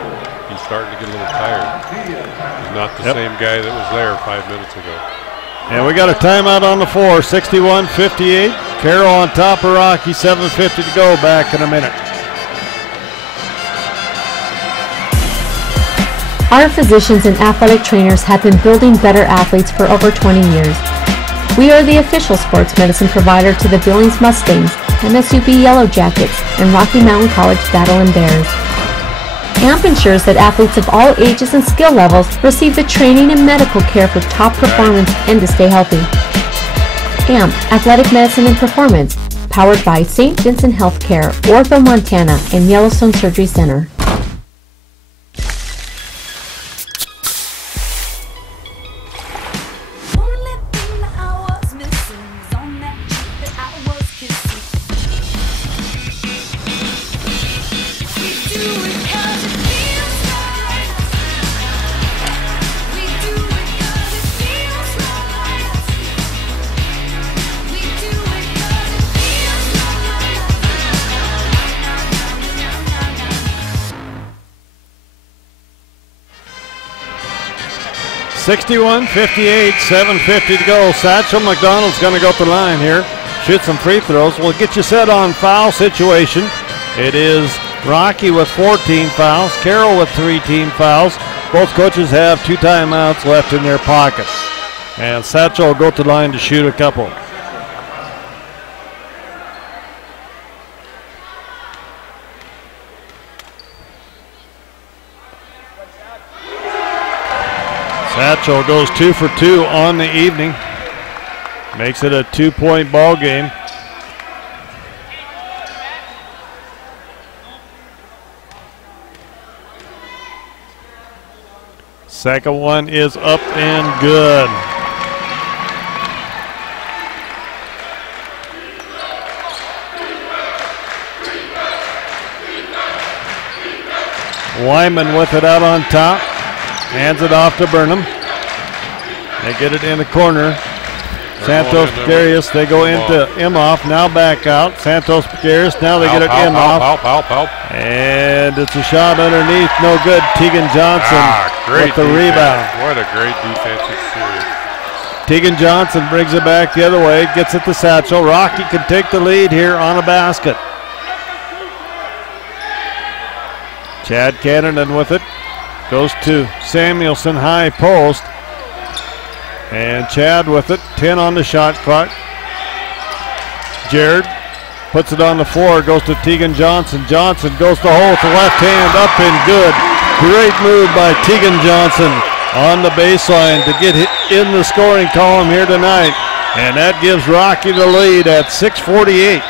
He's starting to get a little tired. He's not the same guy that was there 5 minutes ago. And we got a timeout on the floor, 61-58. Carroll on top of Rocky, 7:50 to go, back in a minute. Our physicians and athletic trainers have been building better athletes for over 20 years. We are the official sports medicine provider to the Billings Mustangs, MSUB Yellow Jackets, and Rocky Mountain College Battlin Bears. AMP ensures that athletes of all ages and skill levels receive the training and medical care for top performance and to stay healthy. AMP, Athletic Medicine and Performance, powered by St. Vincent Healthcare, Orville, Montana, and Yellowstone Surgery Center. (61-58), 7:50 to go. Satchel McDonald's going to go up the line here. Shoot some free throws. We'll get you set on foul situation. It is Rocky with 14 fouls, Carroll with 3 team fouls. Both coaches have 2 timeouts left in their pocket. And Satchel will go to the line to shoot a couple. Satchel goes 2 for 2 on the evening. Makes it a 2-point ball game. Second one is up and good. Wyman with it out on top. Hands it off to Burnham. They get it in the corner. Santos Precarious, they go into Imhoff, now back out. Santos Precarious, now they get it Imhoff. And it's a shot underneath, no good. Tegan Johnson with the rebound. What a great defensive series. Tegan Johnson brings it back the other way, gets it to Satchel. Rocky can take the lead here on a basket. Chad Cannon with it. Goes to Samuelson, high post. And Chad with it, 10 on the shot clock. Jared puts it on the floor, goes to Tegan Johnson. Johnson goes to the hole with the left hand, up and good. Great move by Tegan Johnson on the baseline to get in the scoring column here tonight. And that gives Rocky the lead at 6:48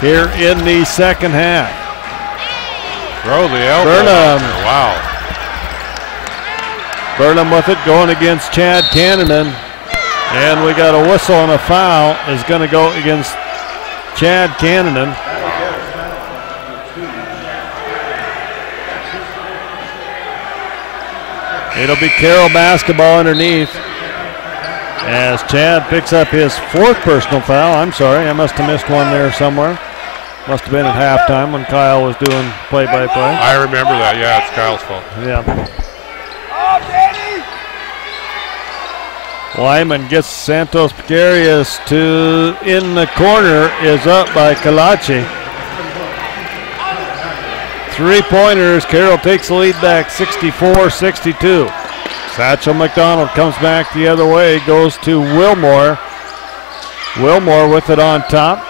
here in the second half. Throw the elbow. Burnham. Wow. Burnham with it, going against Chad Cannon. And we got a whistle and a foul is going to go against Chad Cannon. It'll be Carroll basketball underneath as Chad picks up his 4th personal foul. I'm sorry, I must have missed one there somewhere. Must have been at halftime when Kyle was doing play-by-play. I remember that. Yeah, it's Kyle's fault. Yeah. Wyman gets Santos Precarious to in the corner, is up by Kalachi. 3-pointers, Carroll takes the lead back 64-62. Satchel McDonald comes back the other way, goes to Wilmore. Wilmore with it on top.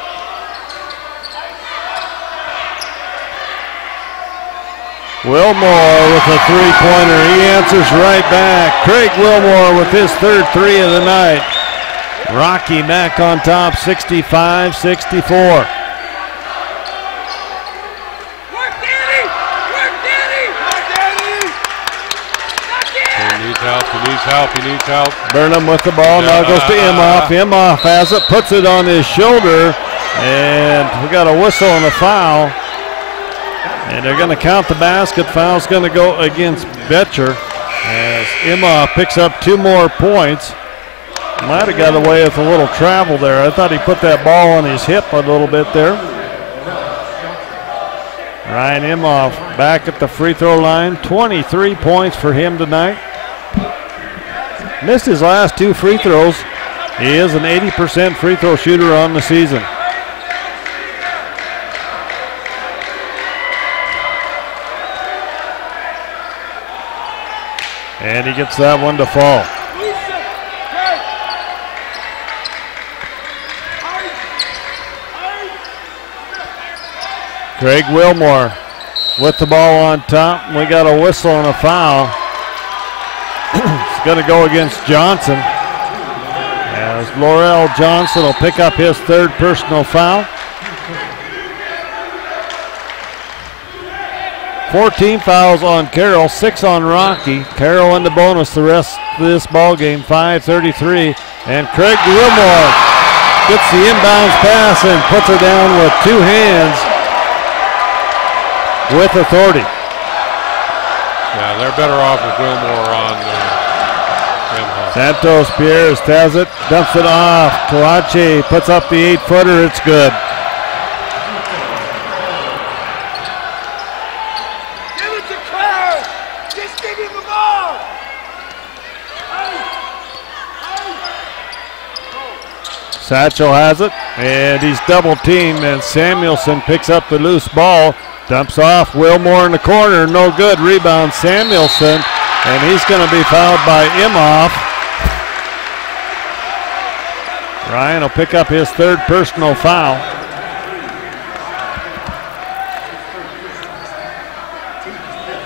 Wilmore with a 3-pointer. He answers right back. Craig Wilmore with his 3rd 3 of the night. Rocky back on top, 65-64. He needs help. Burnham with the ball, now goes to Imhoff. Imhoff has it, puts it on his shoulder, and we got a whistle and a foul. And they're going to count the basket. Foul's going to go against Betcher as Imhoff picks up 2 more points. Might have got away with a little travel there. I thought he put that ball on his hip a little bit there. Ryan Imhoff back at the free throw line. 23 points for him tonight. Missed his last 2 free throws. He is an 80% free throw shooter on the season. And he gets that one to fall. Craig Wilmore with the ball on top. We got a whistle and a foul. It's going to go against Johnson. As Laurel Johnson will pick up his 3rd personal foul. 14 fouls on Carroll, 6 on Rocky. Carroll in the bonus the rest of this ball game, 5:33. And Craig Wilmore gets the inbounds pass and puts her down with 2 hands with authority. Yeah, they're better off with Wilmore on Imhoff. Santos Pierce has it, dumps it off. Kalachi puts up the 8-footer, it's good. Satchel has it, and he's double teamed, and Samuelson picks up the loose ball, dumps off. Wilmore in the corner, no good. Rebound Samuelson, and he's going to be fouled by Imhoff. Ryan will pick up his 3rd personal foul.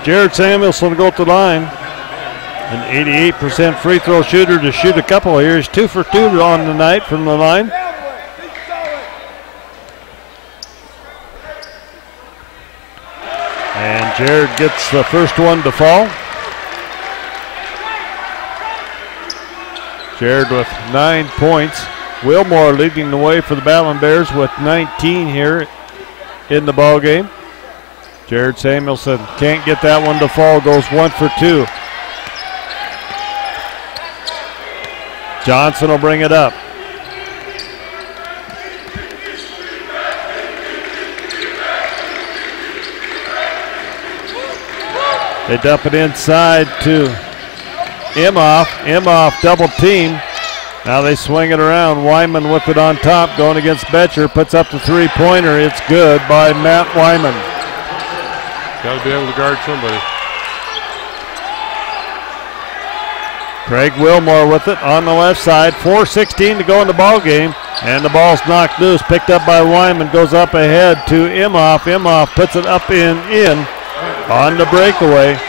Jared Samuelson will go to the line. An 88% free throw shooter to shoot a couple here. He's 2 for 2 on the night from the line. And Jared gets the first one to fall. Jared with 9 points. Wilmore leading the way for the Battlin Bears with 19 here in the ball game. Jared Samuelson can't get that one to fall, goes 1 for 2. Johnson will bring it up. They dump it inside to Imhoff. Imhoff double team. Now they swing it around. Wyman with it on top, going against Betcher. Puts up the three-pointer. It's good by Matt Wyman. Got to be able to guard somebody. Craig Wilmore with it on the left side. 4:16 to go in the ball game. And the ball's knocked loose. Picked up by Wyman. Goes up ahead to Imhoff. Imhoff puts it up in on the breakaway.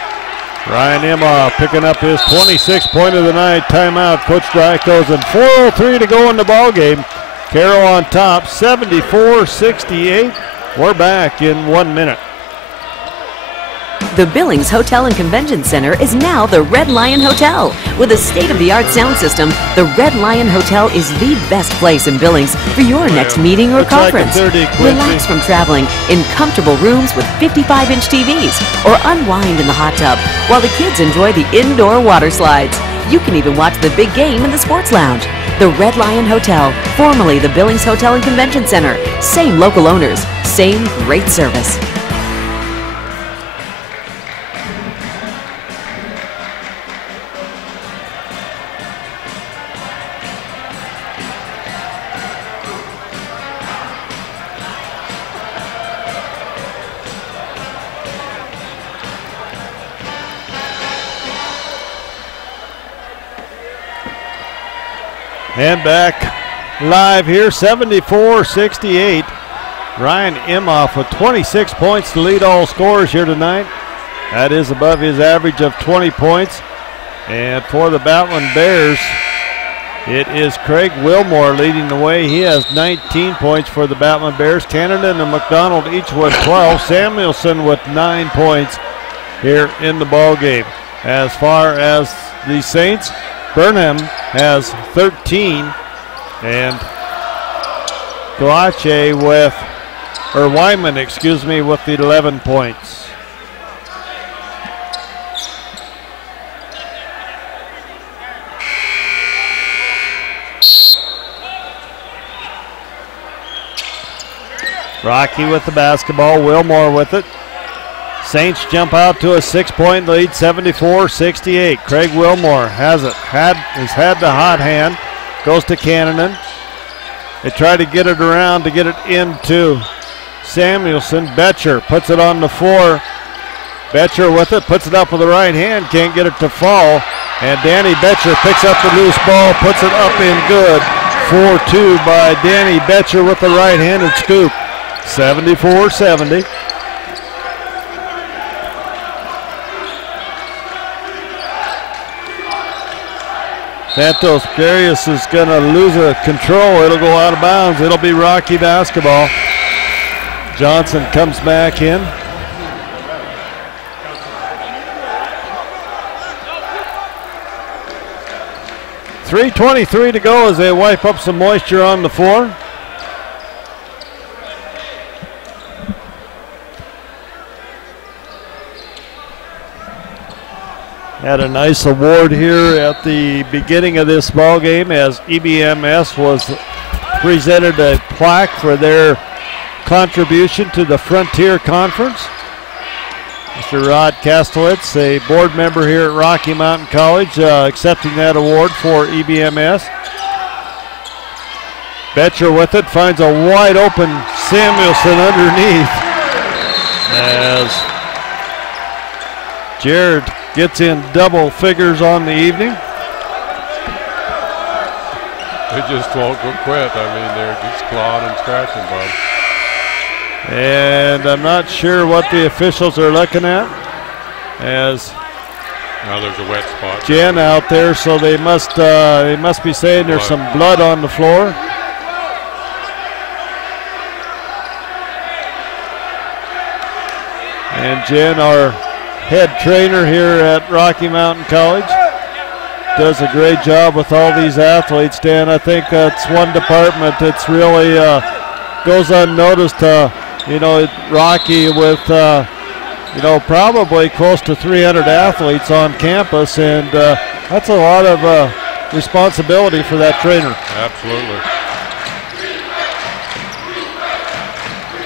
Ryan Imhoff picking up his 26th point of the night. Timeout, Coach Dryko's, and 4:03 to go in the ball game. Carroll on top, 74-68. We're back in 1 minute. The Billings Hotel and Convention Center is now the Red Lion Hotel. With a state-of-the-art sound system, the Red Lion Hotel is the best place in Billings for your next meeting or conference. Relax from traveling in comfortable rooms with 55-inch TVs, or unwind in the hot tub while the kids enjoy the indoor water slides. You can even watch the big game in the sports lounge. The Red Lion Hotel, formerly the Billings Hotel and Convention Center. Same local owners, same great service. And back live here, 74-68. Ryan Imhoff with 26 points to lead all scorers here tonight. That is above his average of 20 points. And for the Battlin Bears, it is Craig Wilmore leading the way. He has 19 points for the Battlin Bears. Cannon and McDonald each with 12. Samuelson with 9 points here in the ball game. As far as the Saints, Burnham has 13, and Wyman, with the 11 points. Rocky with the basketball, Wilmore with it. Saints jump out to a 6-point lead, 74-68. Craig Wilmore has had the hot hand, goes to Cannon. They try to get it around to get it into Samuelson. Betcher puts it on the floor. Betcher with it, puts it up with the right hand, can't get it to fall. And Danny Betcher picks up the loose ball, puts it up in good. 4-2 by Danny Betcher with the right-handed scoop. 74-70. Santos Garius is going to lose a control. It'll go out of bounds. It'll be Rocky basketball. Johnson comes back in. .323 to go as they wipe up some moisture on the floor. Had a nice award here at the beginning of this ball game as EBMS was presented a plaque for their contribution to the Frontier Conference. Mr. Rod Kastelitz, a board member here at Rocky Mountain College, accepting that award for EBMS. Betcher with it, finds a wide open Samuelson underneath as Jared gets in double figures on the evening. They just won't quit. I mean, they're just clawing and scratching, Bob. And I'm not sure what the officials are looking at. as now there's a wet spot. Jen out there, so they must be saying there's some blood on the floor. And Jen, our head trainer here at Rocky Mountain College, does a great job with all these athletes. Dan, I think that's one department that's really goes unnoticed. Rocky with probably close to 300 athletes on campus, and that's a lot of responsibility for that trainer. Absolutely.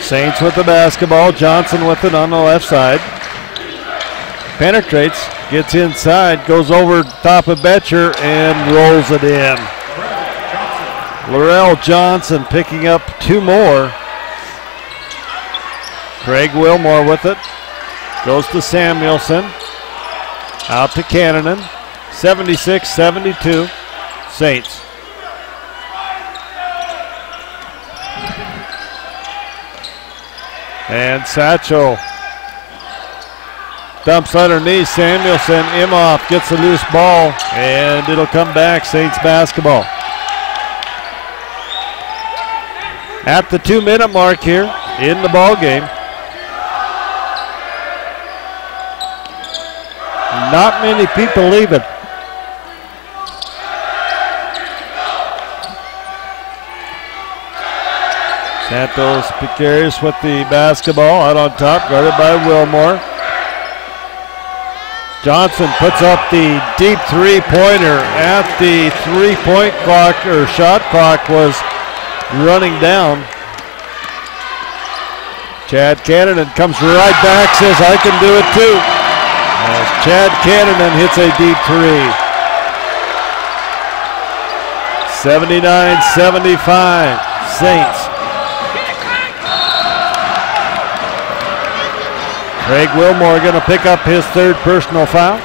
Saints with the basketball. Johnson with it on the left side. Penetrates, gets inside, goes over top of Betcher and rolls it in. Laurel Johnson picking up 2 more. Craig Wilmore with it. Goes to Samuelson. Out to Cannon. 76-72. Saints. And Satchel dumps underneath. Samuelson. Imhoff gets a loose ball, and it'll come back. Saints basketball. At the 2-minute mark here in the ball game. Not many people leaving. Santos Picarius with the basketball out on top, guarded by Wilmore. Johnson puts up the deep 3-pointer at the 3-point clock, or shot clock was running down. Chad Cannon comes right back, says I can do it too. As Chad Cannon hits a deep 3. 79-75, Saints. Craig Wilmore going to pick up his 3rd personal foul.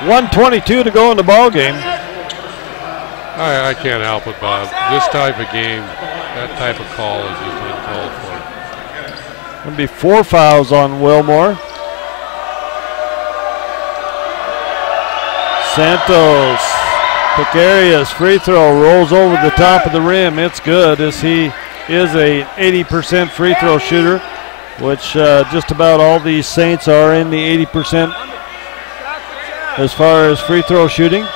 1:22 to go in the ball game. I can't help it, Bob. This type of game, that type of call is just uncalled for. Going to be 4 fouls on Wilmore. Santos Picarius free throw rolls over the top of the rim. It's good, as he is a 80% free throw shooter, which just about all these Saints are in the 80% as far as free throw shooting.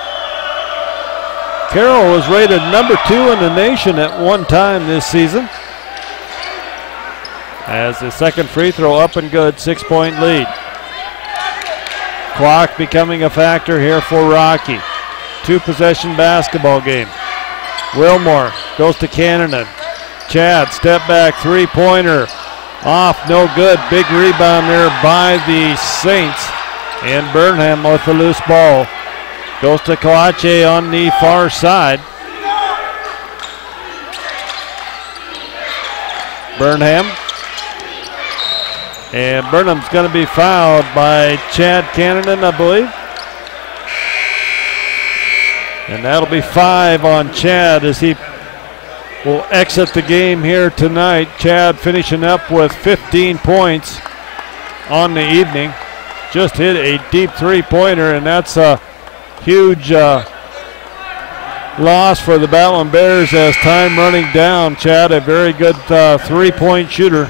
Carroll was rated number 2 in the nation at one time this season. As the second free throw up and good, 6-point lead. Clock becoming a factor here for Rocky. 2-possession basketball game. Wilmore goes to Cannon. Chad, step back 3-pointer. Off, no good. Big rebound there by the Saints. And Burnham with the loose ball. Goes to Kalache on the far side. Burnham. And Burnham's going to be fouled by Chad Cannon, I believe. And that'll be 5 on Chad as he will exit the game here tonight. Chad finishing up with 15 points on the evening. Just hit a deep 3-pointer, and that's a huge loss for the Battlin Bears as time running down. Chad, a very good 3-point shooter.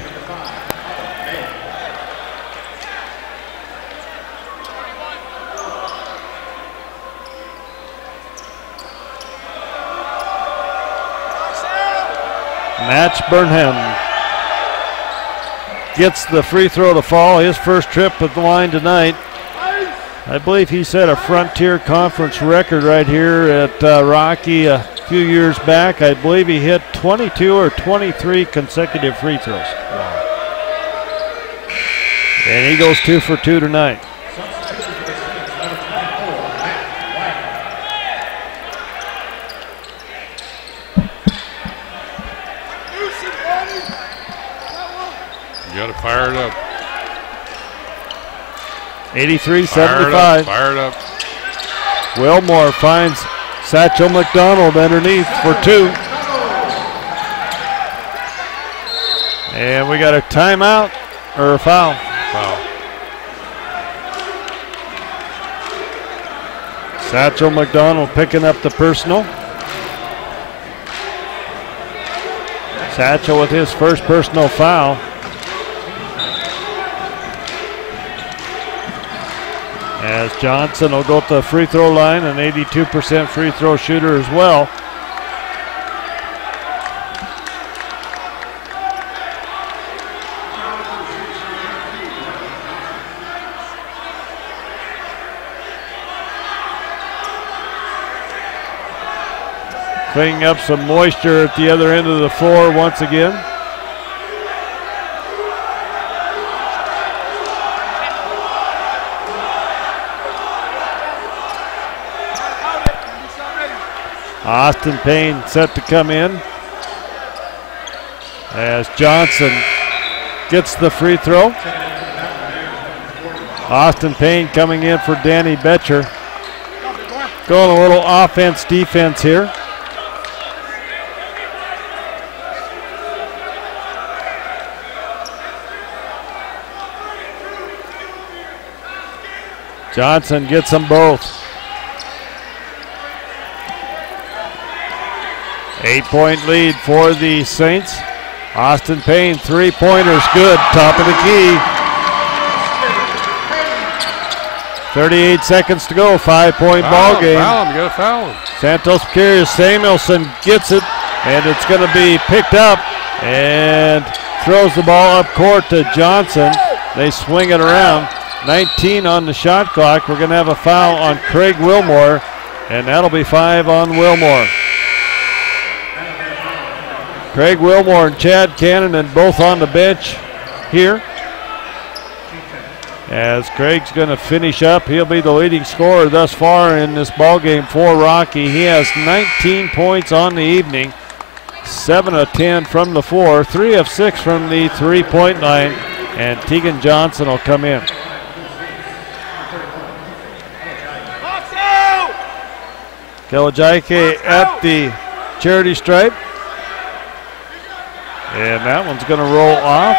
Match Burnham gets the free throw to fall. His first trip at the line tonight. I believe he set a Frontier Conference record right here at Rocky a few years back. I believe he hit 22 or 23 consecutive free throws. And he goes 2 for 2 tonight. You got to fire it up. 83-75. Fire it up. Wilmore finds Satchel McDonald underneath for 2. And we got a timeout or a foul. Foul. Satchel McDonald picking up the personal. Satchel with his first personal foul. As Johnson will go to the free throw line, an 82% free throw shooter as well. Cleaning up some moisture at the other end of the floor once again. Austin Payne set to come in as Johnson gets the free throw. Austin Payne coming in for Danny Betcher. Going a little offense-defense here. Johnson gets them both. 8-point lead for the Saints. Austin Payne, three-pointers, good, top of the key. 38 seconds to go, 5-point ball game. Foul him, you gotta foul him. Santos Pecarius Samuelson gets it, and it's gonna be picked up, and throws the ball up court to Johnson. They swing it around. 19 on the shot clock. We're gonna have a foul on Craig Wilmore, and that'll be 5 on Wilmore. Craig Wilmore and Chad Cannon both on the bench here. As Craig's going to finish up, he'll be the leading scorer thus far in this ball game for Rocky. He has 19 points on the evening, 7 of 10 from the floor, 3 of 6 from the three-point line, and Tegan Johnson will come in. Kelajaike at the charity stripe. And that one's going to roll off.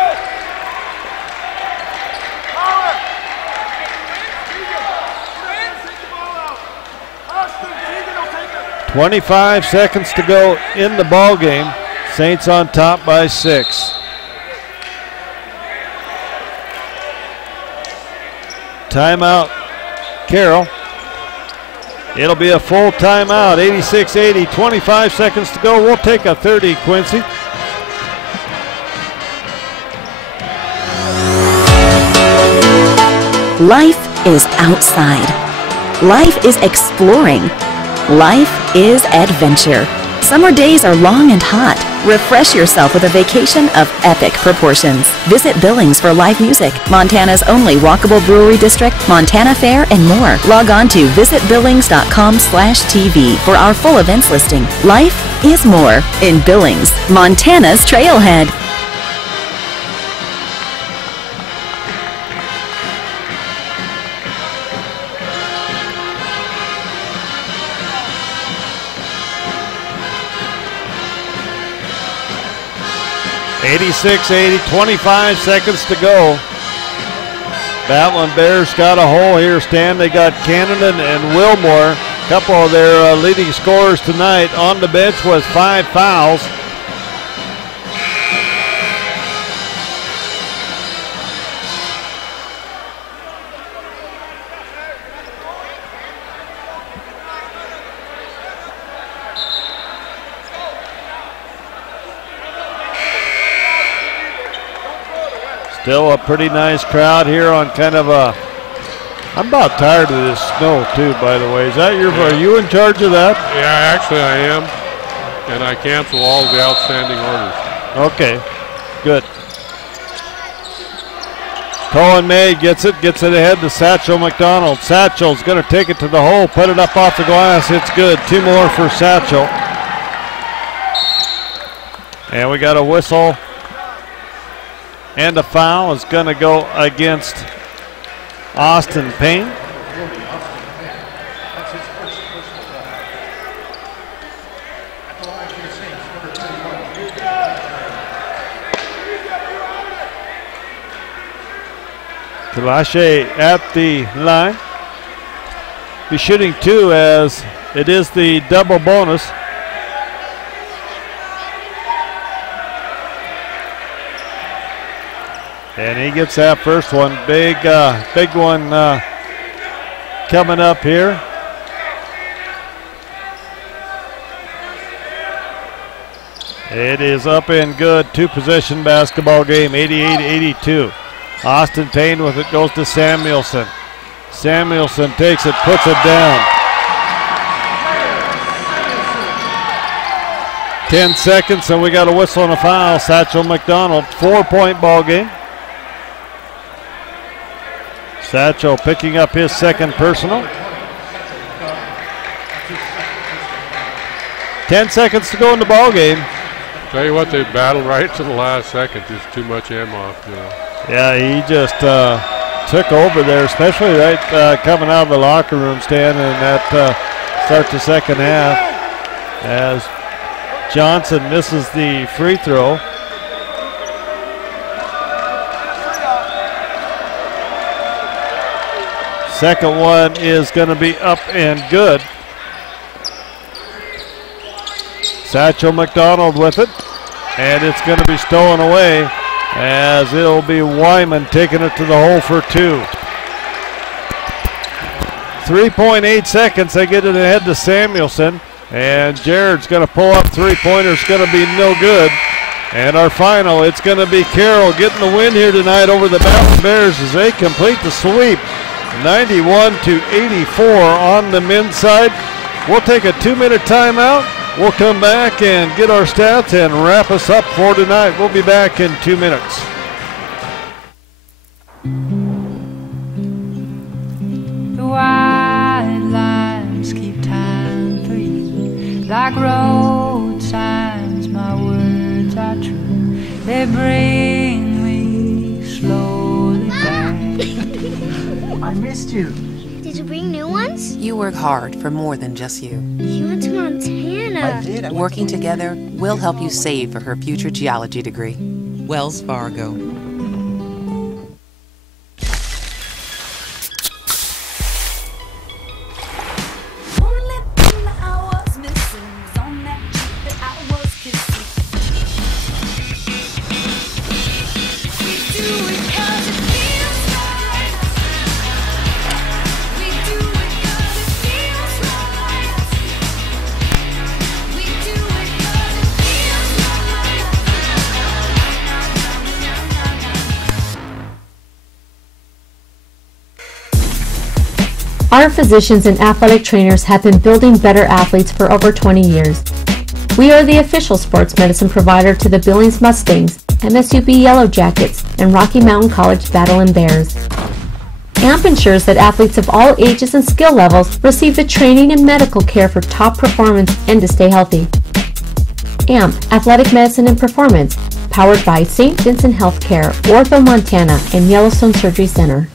.25 seconds to go in the ball game. Saints on top by 6. Timeout, Carroll. It'll be a full timeout, 86-80, 25 seconds to go. We'll take a 30, Quincy. Life is outside. Life is exploring. Life is adventure. Summer days are long and hot. Refresh yourself with a vacation of epic proportions. Visit Billings for live music, Montana's only walkable brewery district, Montana Fair, and more. Log on to visitbillings.com/TV for our full events listing. Life is more in Billings, Montana's Trailhead. .86-80, 25 seconds to go. Battlin Bears got a hole here, Stan. They got Cannon and Wilmore, a couple of their leading scorers tonight, on the bench with 5 fouls. Still a pretty nice crowd here on kind of a, I'm about tired of this snow too, by the way. Is that your, are you in charge of that? Yeah, actually I am. And I cancel all the outstanding orders. Okay, good. Cohen May gets it ahead to Satchel McDonald. Satchel's going to take it to the hole, put it up off the glass. It's good. 2 more for Satchel. And we got a whistle. And a foul is going to go against Austin Payne. Kalache at the line. He's shooting 2 as it is the double bonus. And he gets that first one. Big one coming up here. It is up and good. 2-possession basketball game, 88-82. Austin Payne with it goes to Samuelson. Samuelson takes it, puts it down. 10 seconds, and we got a whistle and a foul. Satchel McDonald, 4-point ball game. Satchel picking up his second personal. 10 seconds to go in the ball game. Tell you what, they battled right to the last second. Just too much ammo. You know. Yeah, he just took over there, especially right coming out of the locker room, Stan, and that starts the second half as Johnson misses the free throw. Second one is going to be up and good. Satchel McDonald with it, and it's going to be stolen away as it'll be Wyman taking it to the hole for 2. 3.8 seconds, they get it ahead to Samuelson, and Jared's going to pull up three-pointer's going to be no good. And our final, it's going to be Carroll getting the win here tonight over the Battlin Bears as they complete the sweep, 91-84 on the men's side. We'll take a 2-minute timeout. We'll come back and get our stats and wrap us up for tonight. We'll be back in 2 minutes. The white lines keep time for you. Like road signs, my words are true. They bring me slowly back. I missed you. Did you bring new ones? You work hard for more than just you. You went to Montana. I did. Working together, we'll help you save for her future geology degree. Wells Fargo. Our physicians and athletic trainers have been building better athletes for over 20 years. We are the official sports medicine provider to the Billings Mustangs, MSUB Yellow Jackets, and Rocky Mountain College Battlin Bears. AMP ensures that athletes of all ages and skill levels receive the training and medical care for top performance and to stay healthy. AMP, Athletic Medicine and Performance, powered by St. Vincent Healthcare, Ortho Montana, and Yellowstone Surgery Center.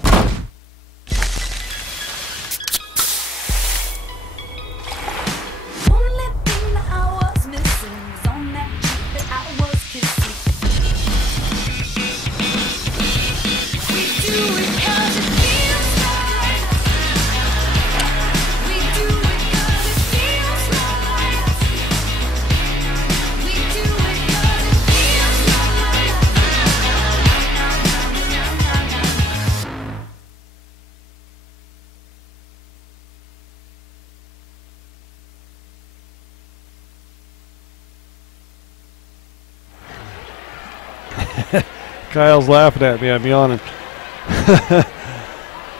Kyle's laughing at me. I'm yawning.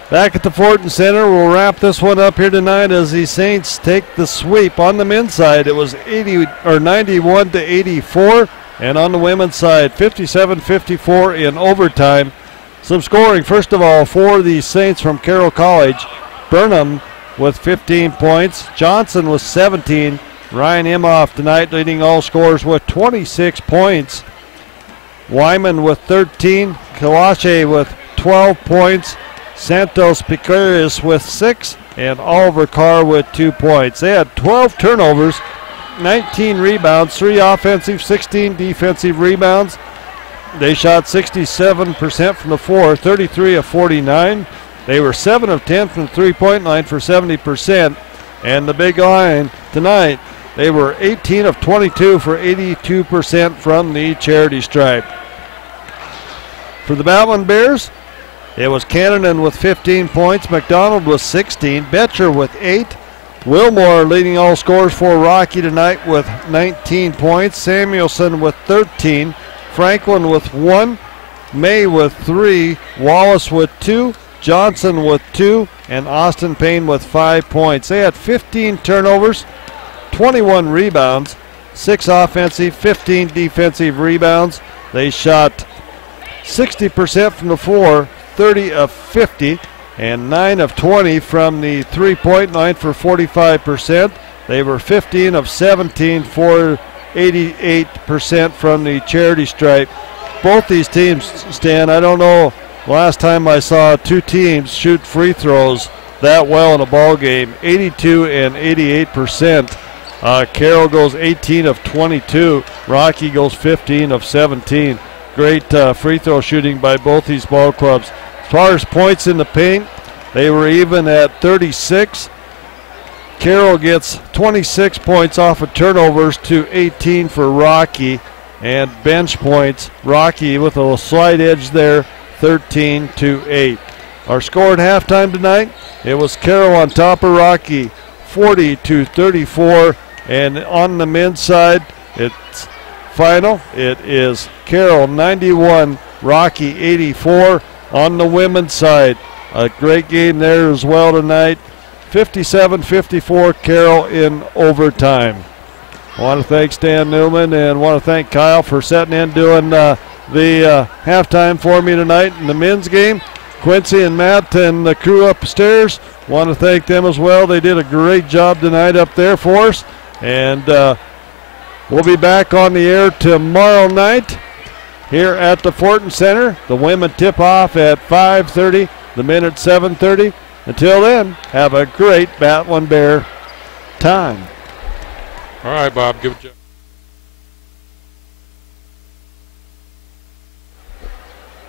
Back at the Fortin Center, we'll wrap this one up here tonight as the Saints take the sweep. On the men's side, it was 91-84, and on the women's side, 57-54 in overtime. Some scoring, first of all, for the Saints from Carroll College. Burnham with 15 points. Johnson with 17. Ryan Imhoff tonight leading all scorers with 26 points. Wyman with 13. Kalache with 12 points. Santos Piqueras with 6. And Oliver Carr with 2 points. They had 12 turnovers, 19 rebounds, 3 offensive, 16 defensive rebounds. They shot 67% from the floor, 33 of 49. They were 7 of 10 from the three-point line for 70%. And the Big Lion tonight, they were 18 of 22 for 82% from the charity stripe. For the Battlin Bears, it was Cannon with 15 points, McDonald with 16, Betcher with 8, Wilmore leading all scorers for Rocky tonight with 19 points, Samuelson with 13, Franklin with 1, May with 3, Wallace with 2, Johnson with 2, and Austin Payne with 5 points. They had 15 turnovers, 21 rebounds, 6 offensive, 15 defensive rebounds. They shot 60% from the floor, 30 of 50, and 9 of 20 from the three-point line for 45%. They were 15 of 17 for 88% from the charity stripe. Both these teams, Stan, I don't know last time I saw two teams shoot free throws that well in a ball game, 82 and 88%. Carroll goes 18 of 22. Rocky goes 15 of 17. Great free throw shooting by both these ball clubs. As far as points in the paint, they were even at 36. Carroll gets 26 points off of turnovers to 18 for Rocky. And bench points, Rocky with a slight edge there, 13 to 8. Our score at halftime tonight, it was Carroll on top of Rocky, 40 to 34. And on the men's side, it's final. It is Carroll 91, Rocky 84. On the women's side, a great game there as well tonight. 57-54 Carroll in overtime. I want to thank Stan Newman and want to thank Kyle for setting in doing the halftime for me tonight in the men's game. Quincy and Matt and the crew upstairs, want to thank them as well. They did a great job tonight up there for us. And we'll be back on the air tomorrow night here at the Fortin Center. The women tip off at 5:30, the men at 7:30. Until then, have a great Battlin Bear time. All right, Bob, give it to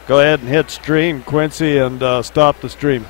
Go ahead and hit stream, Quincy, and stop the stream.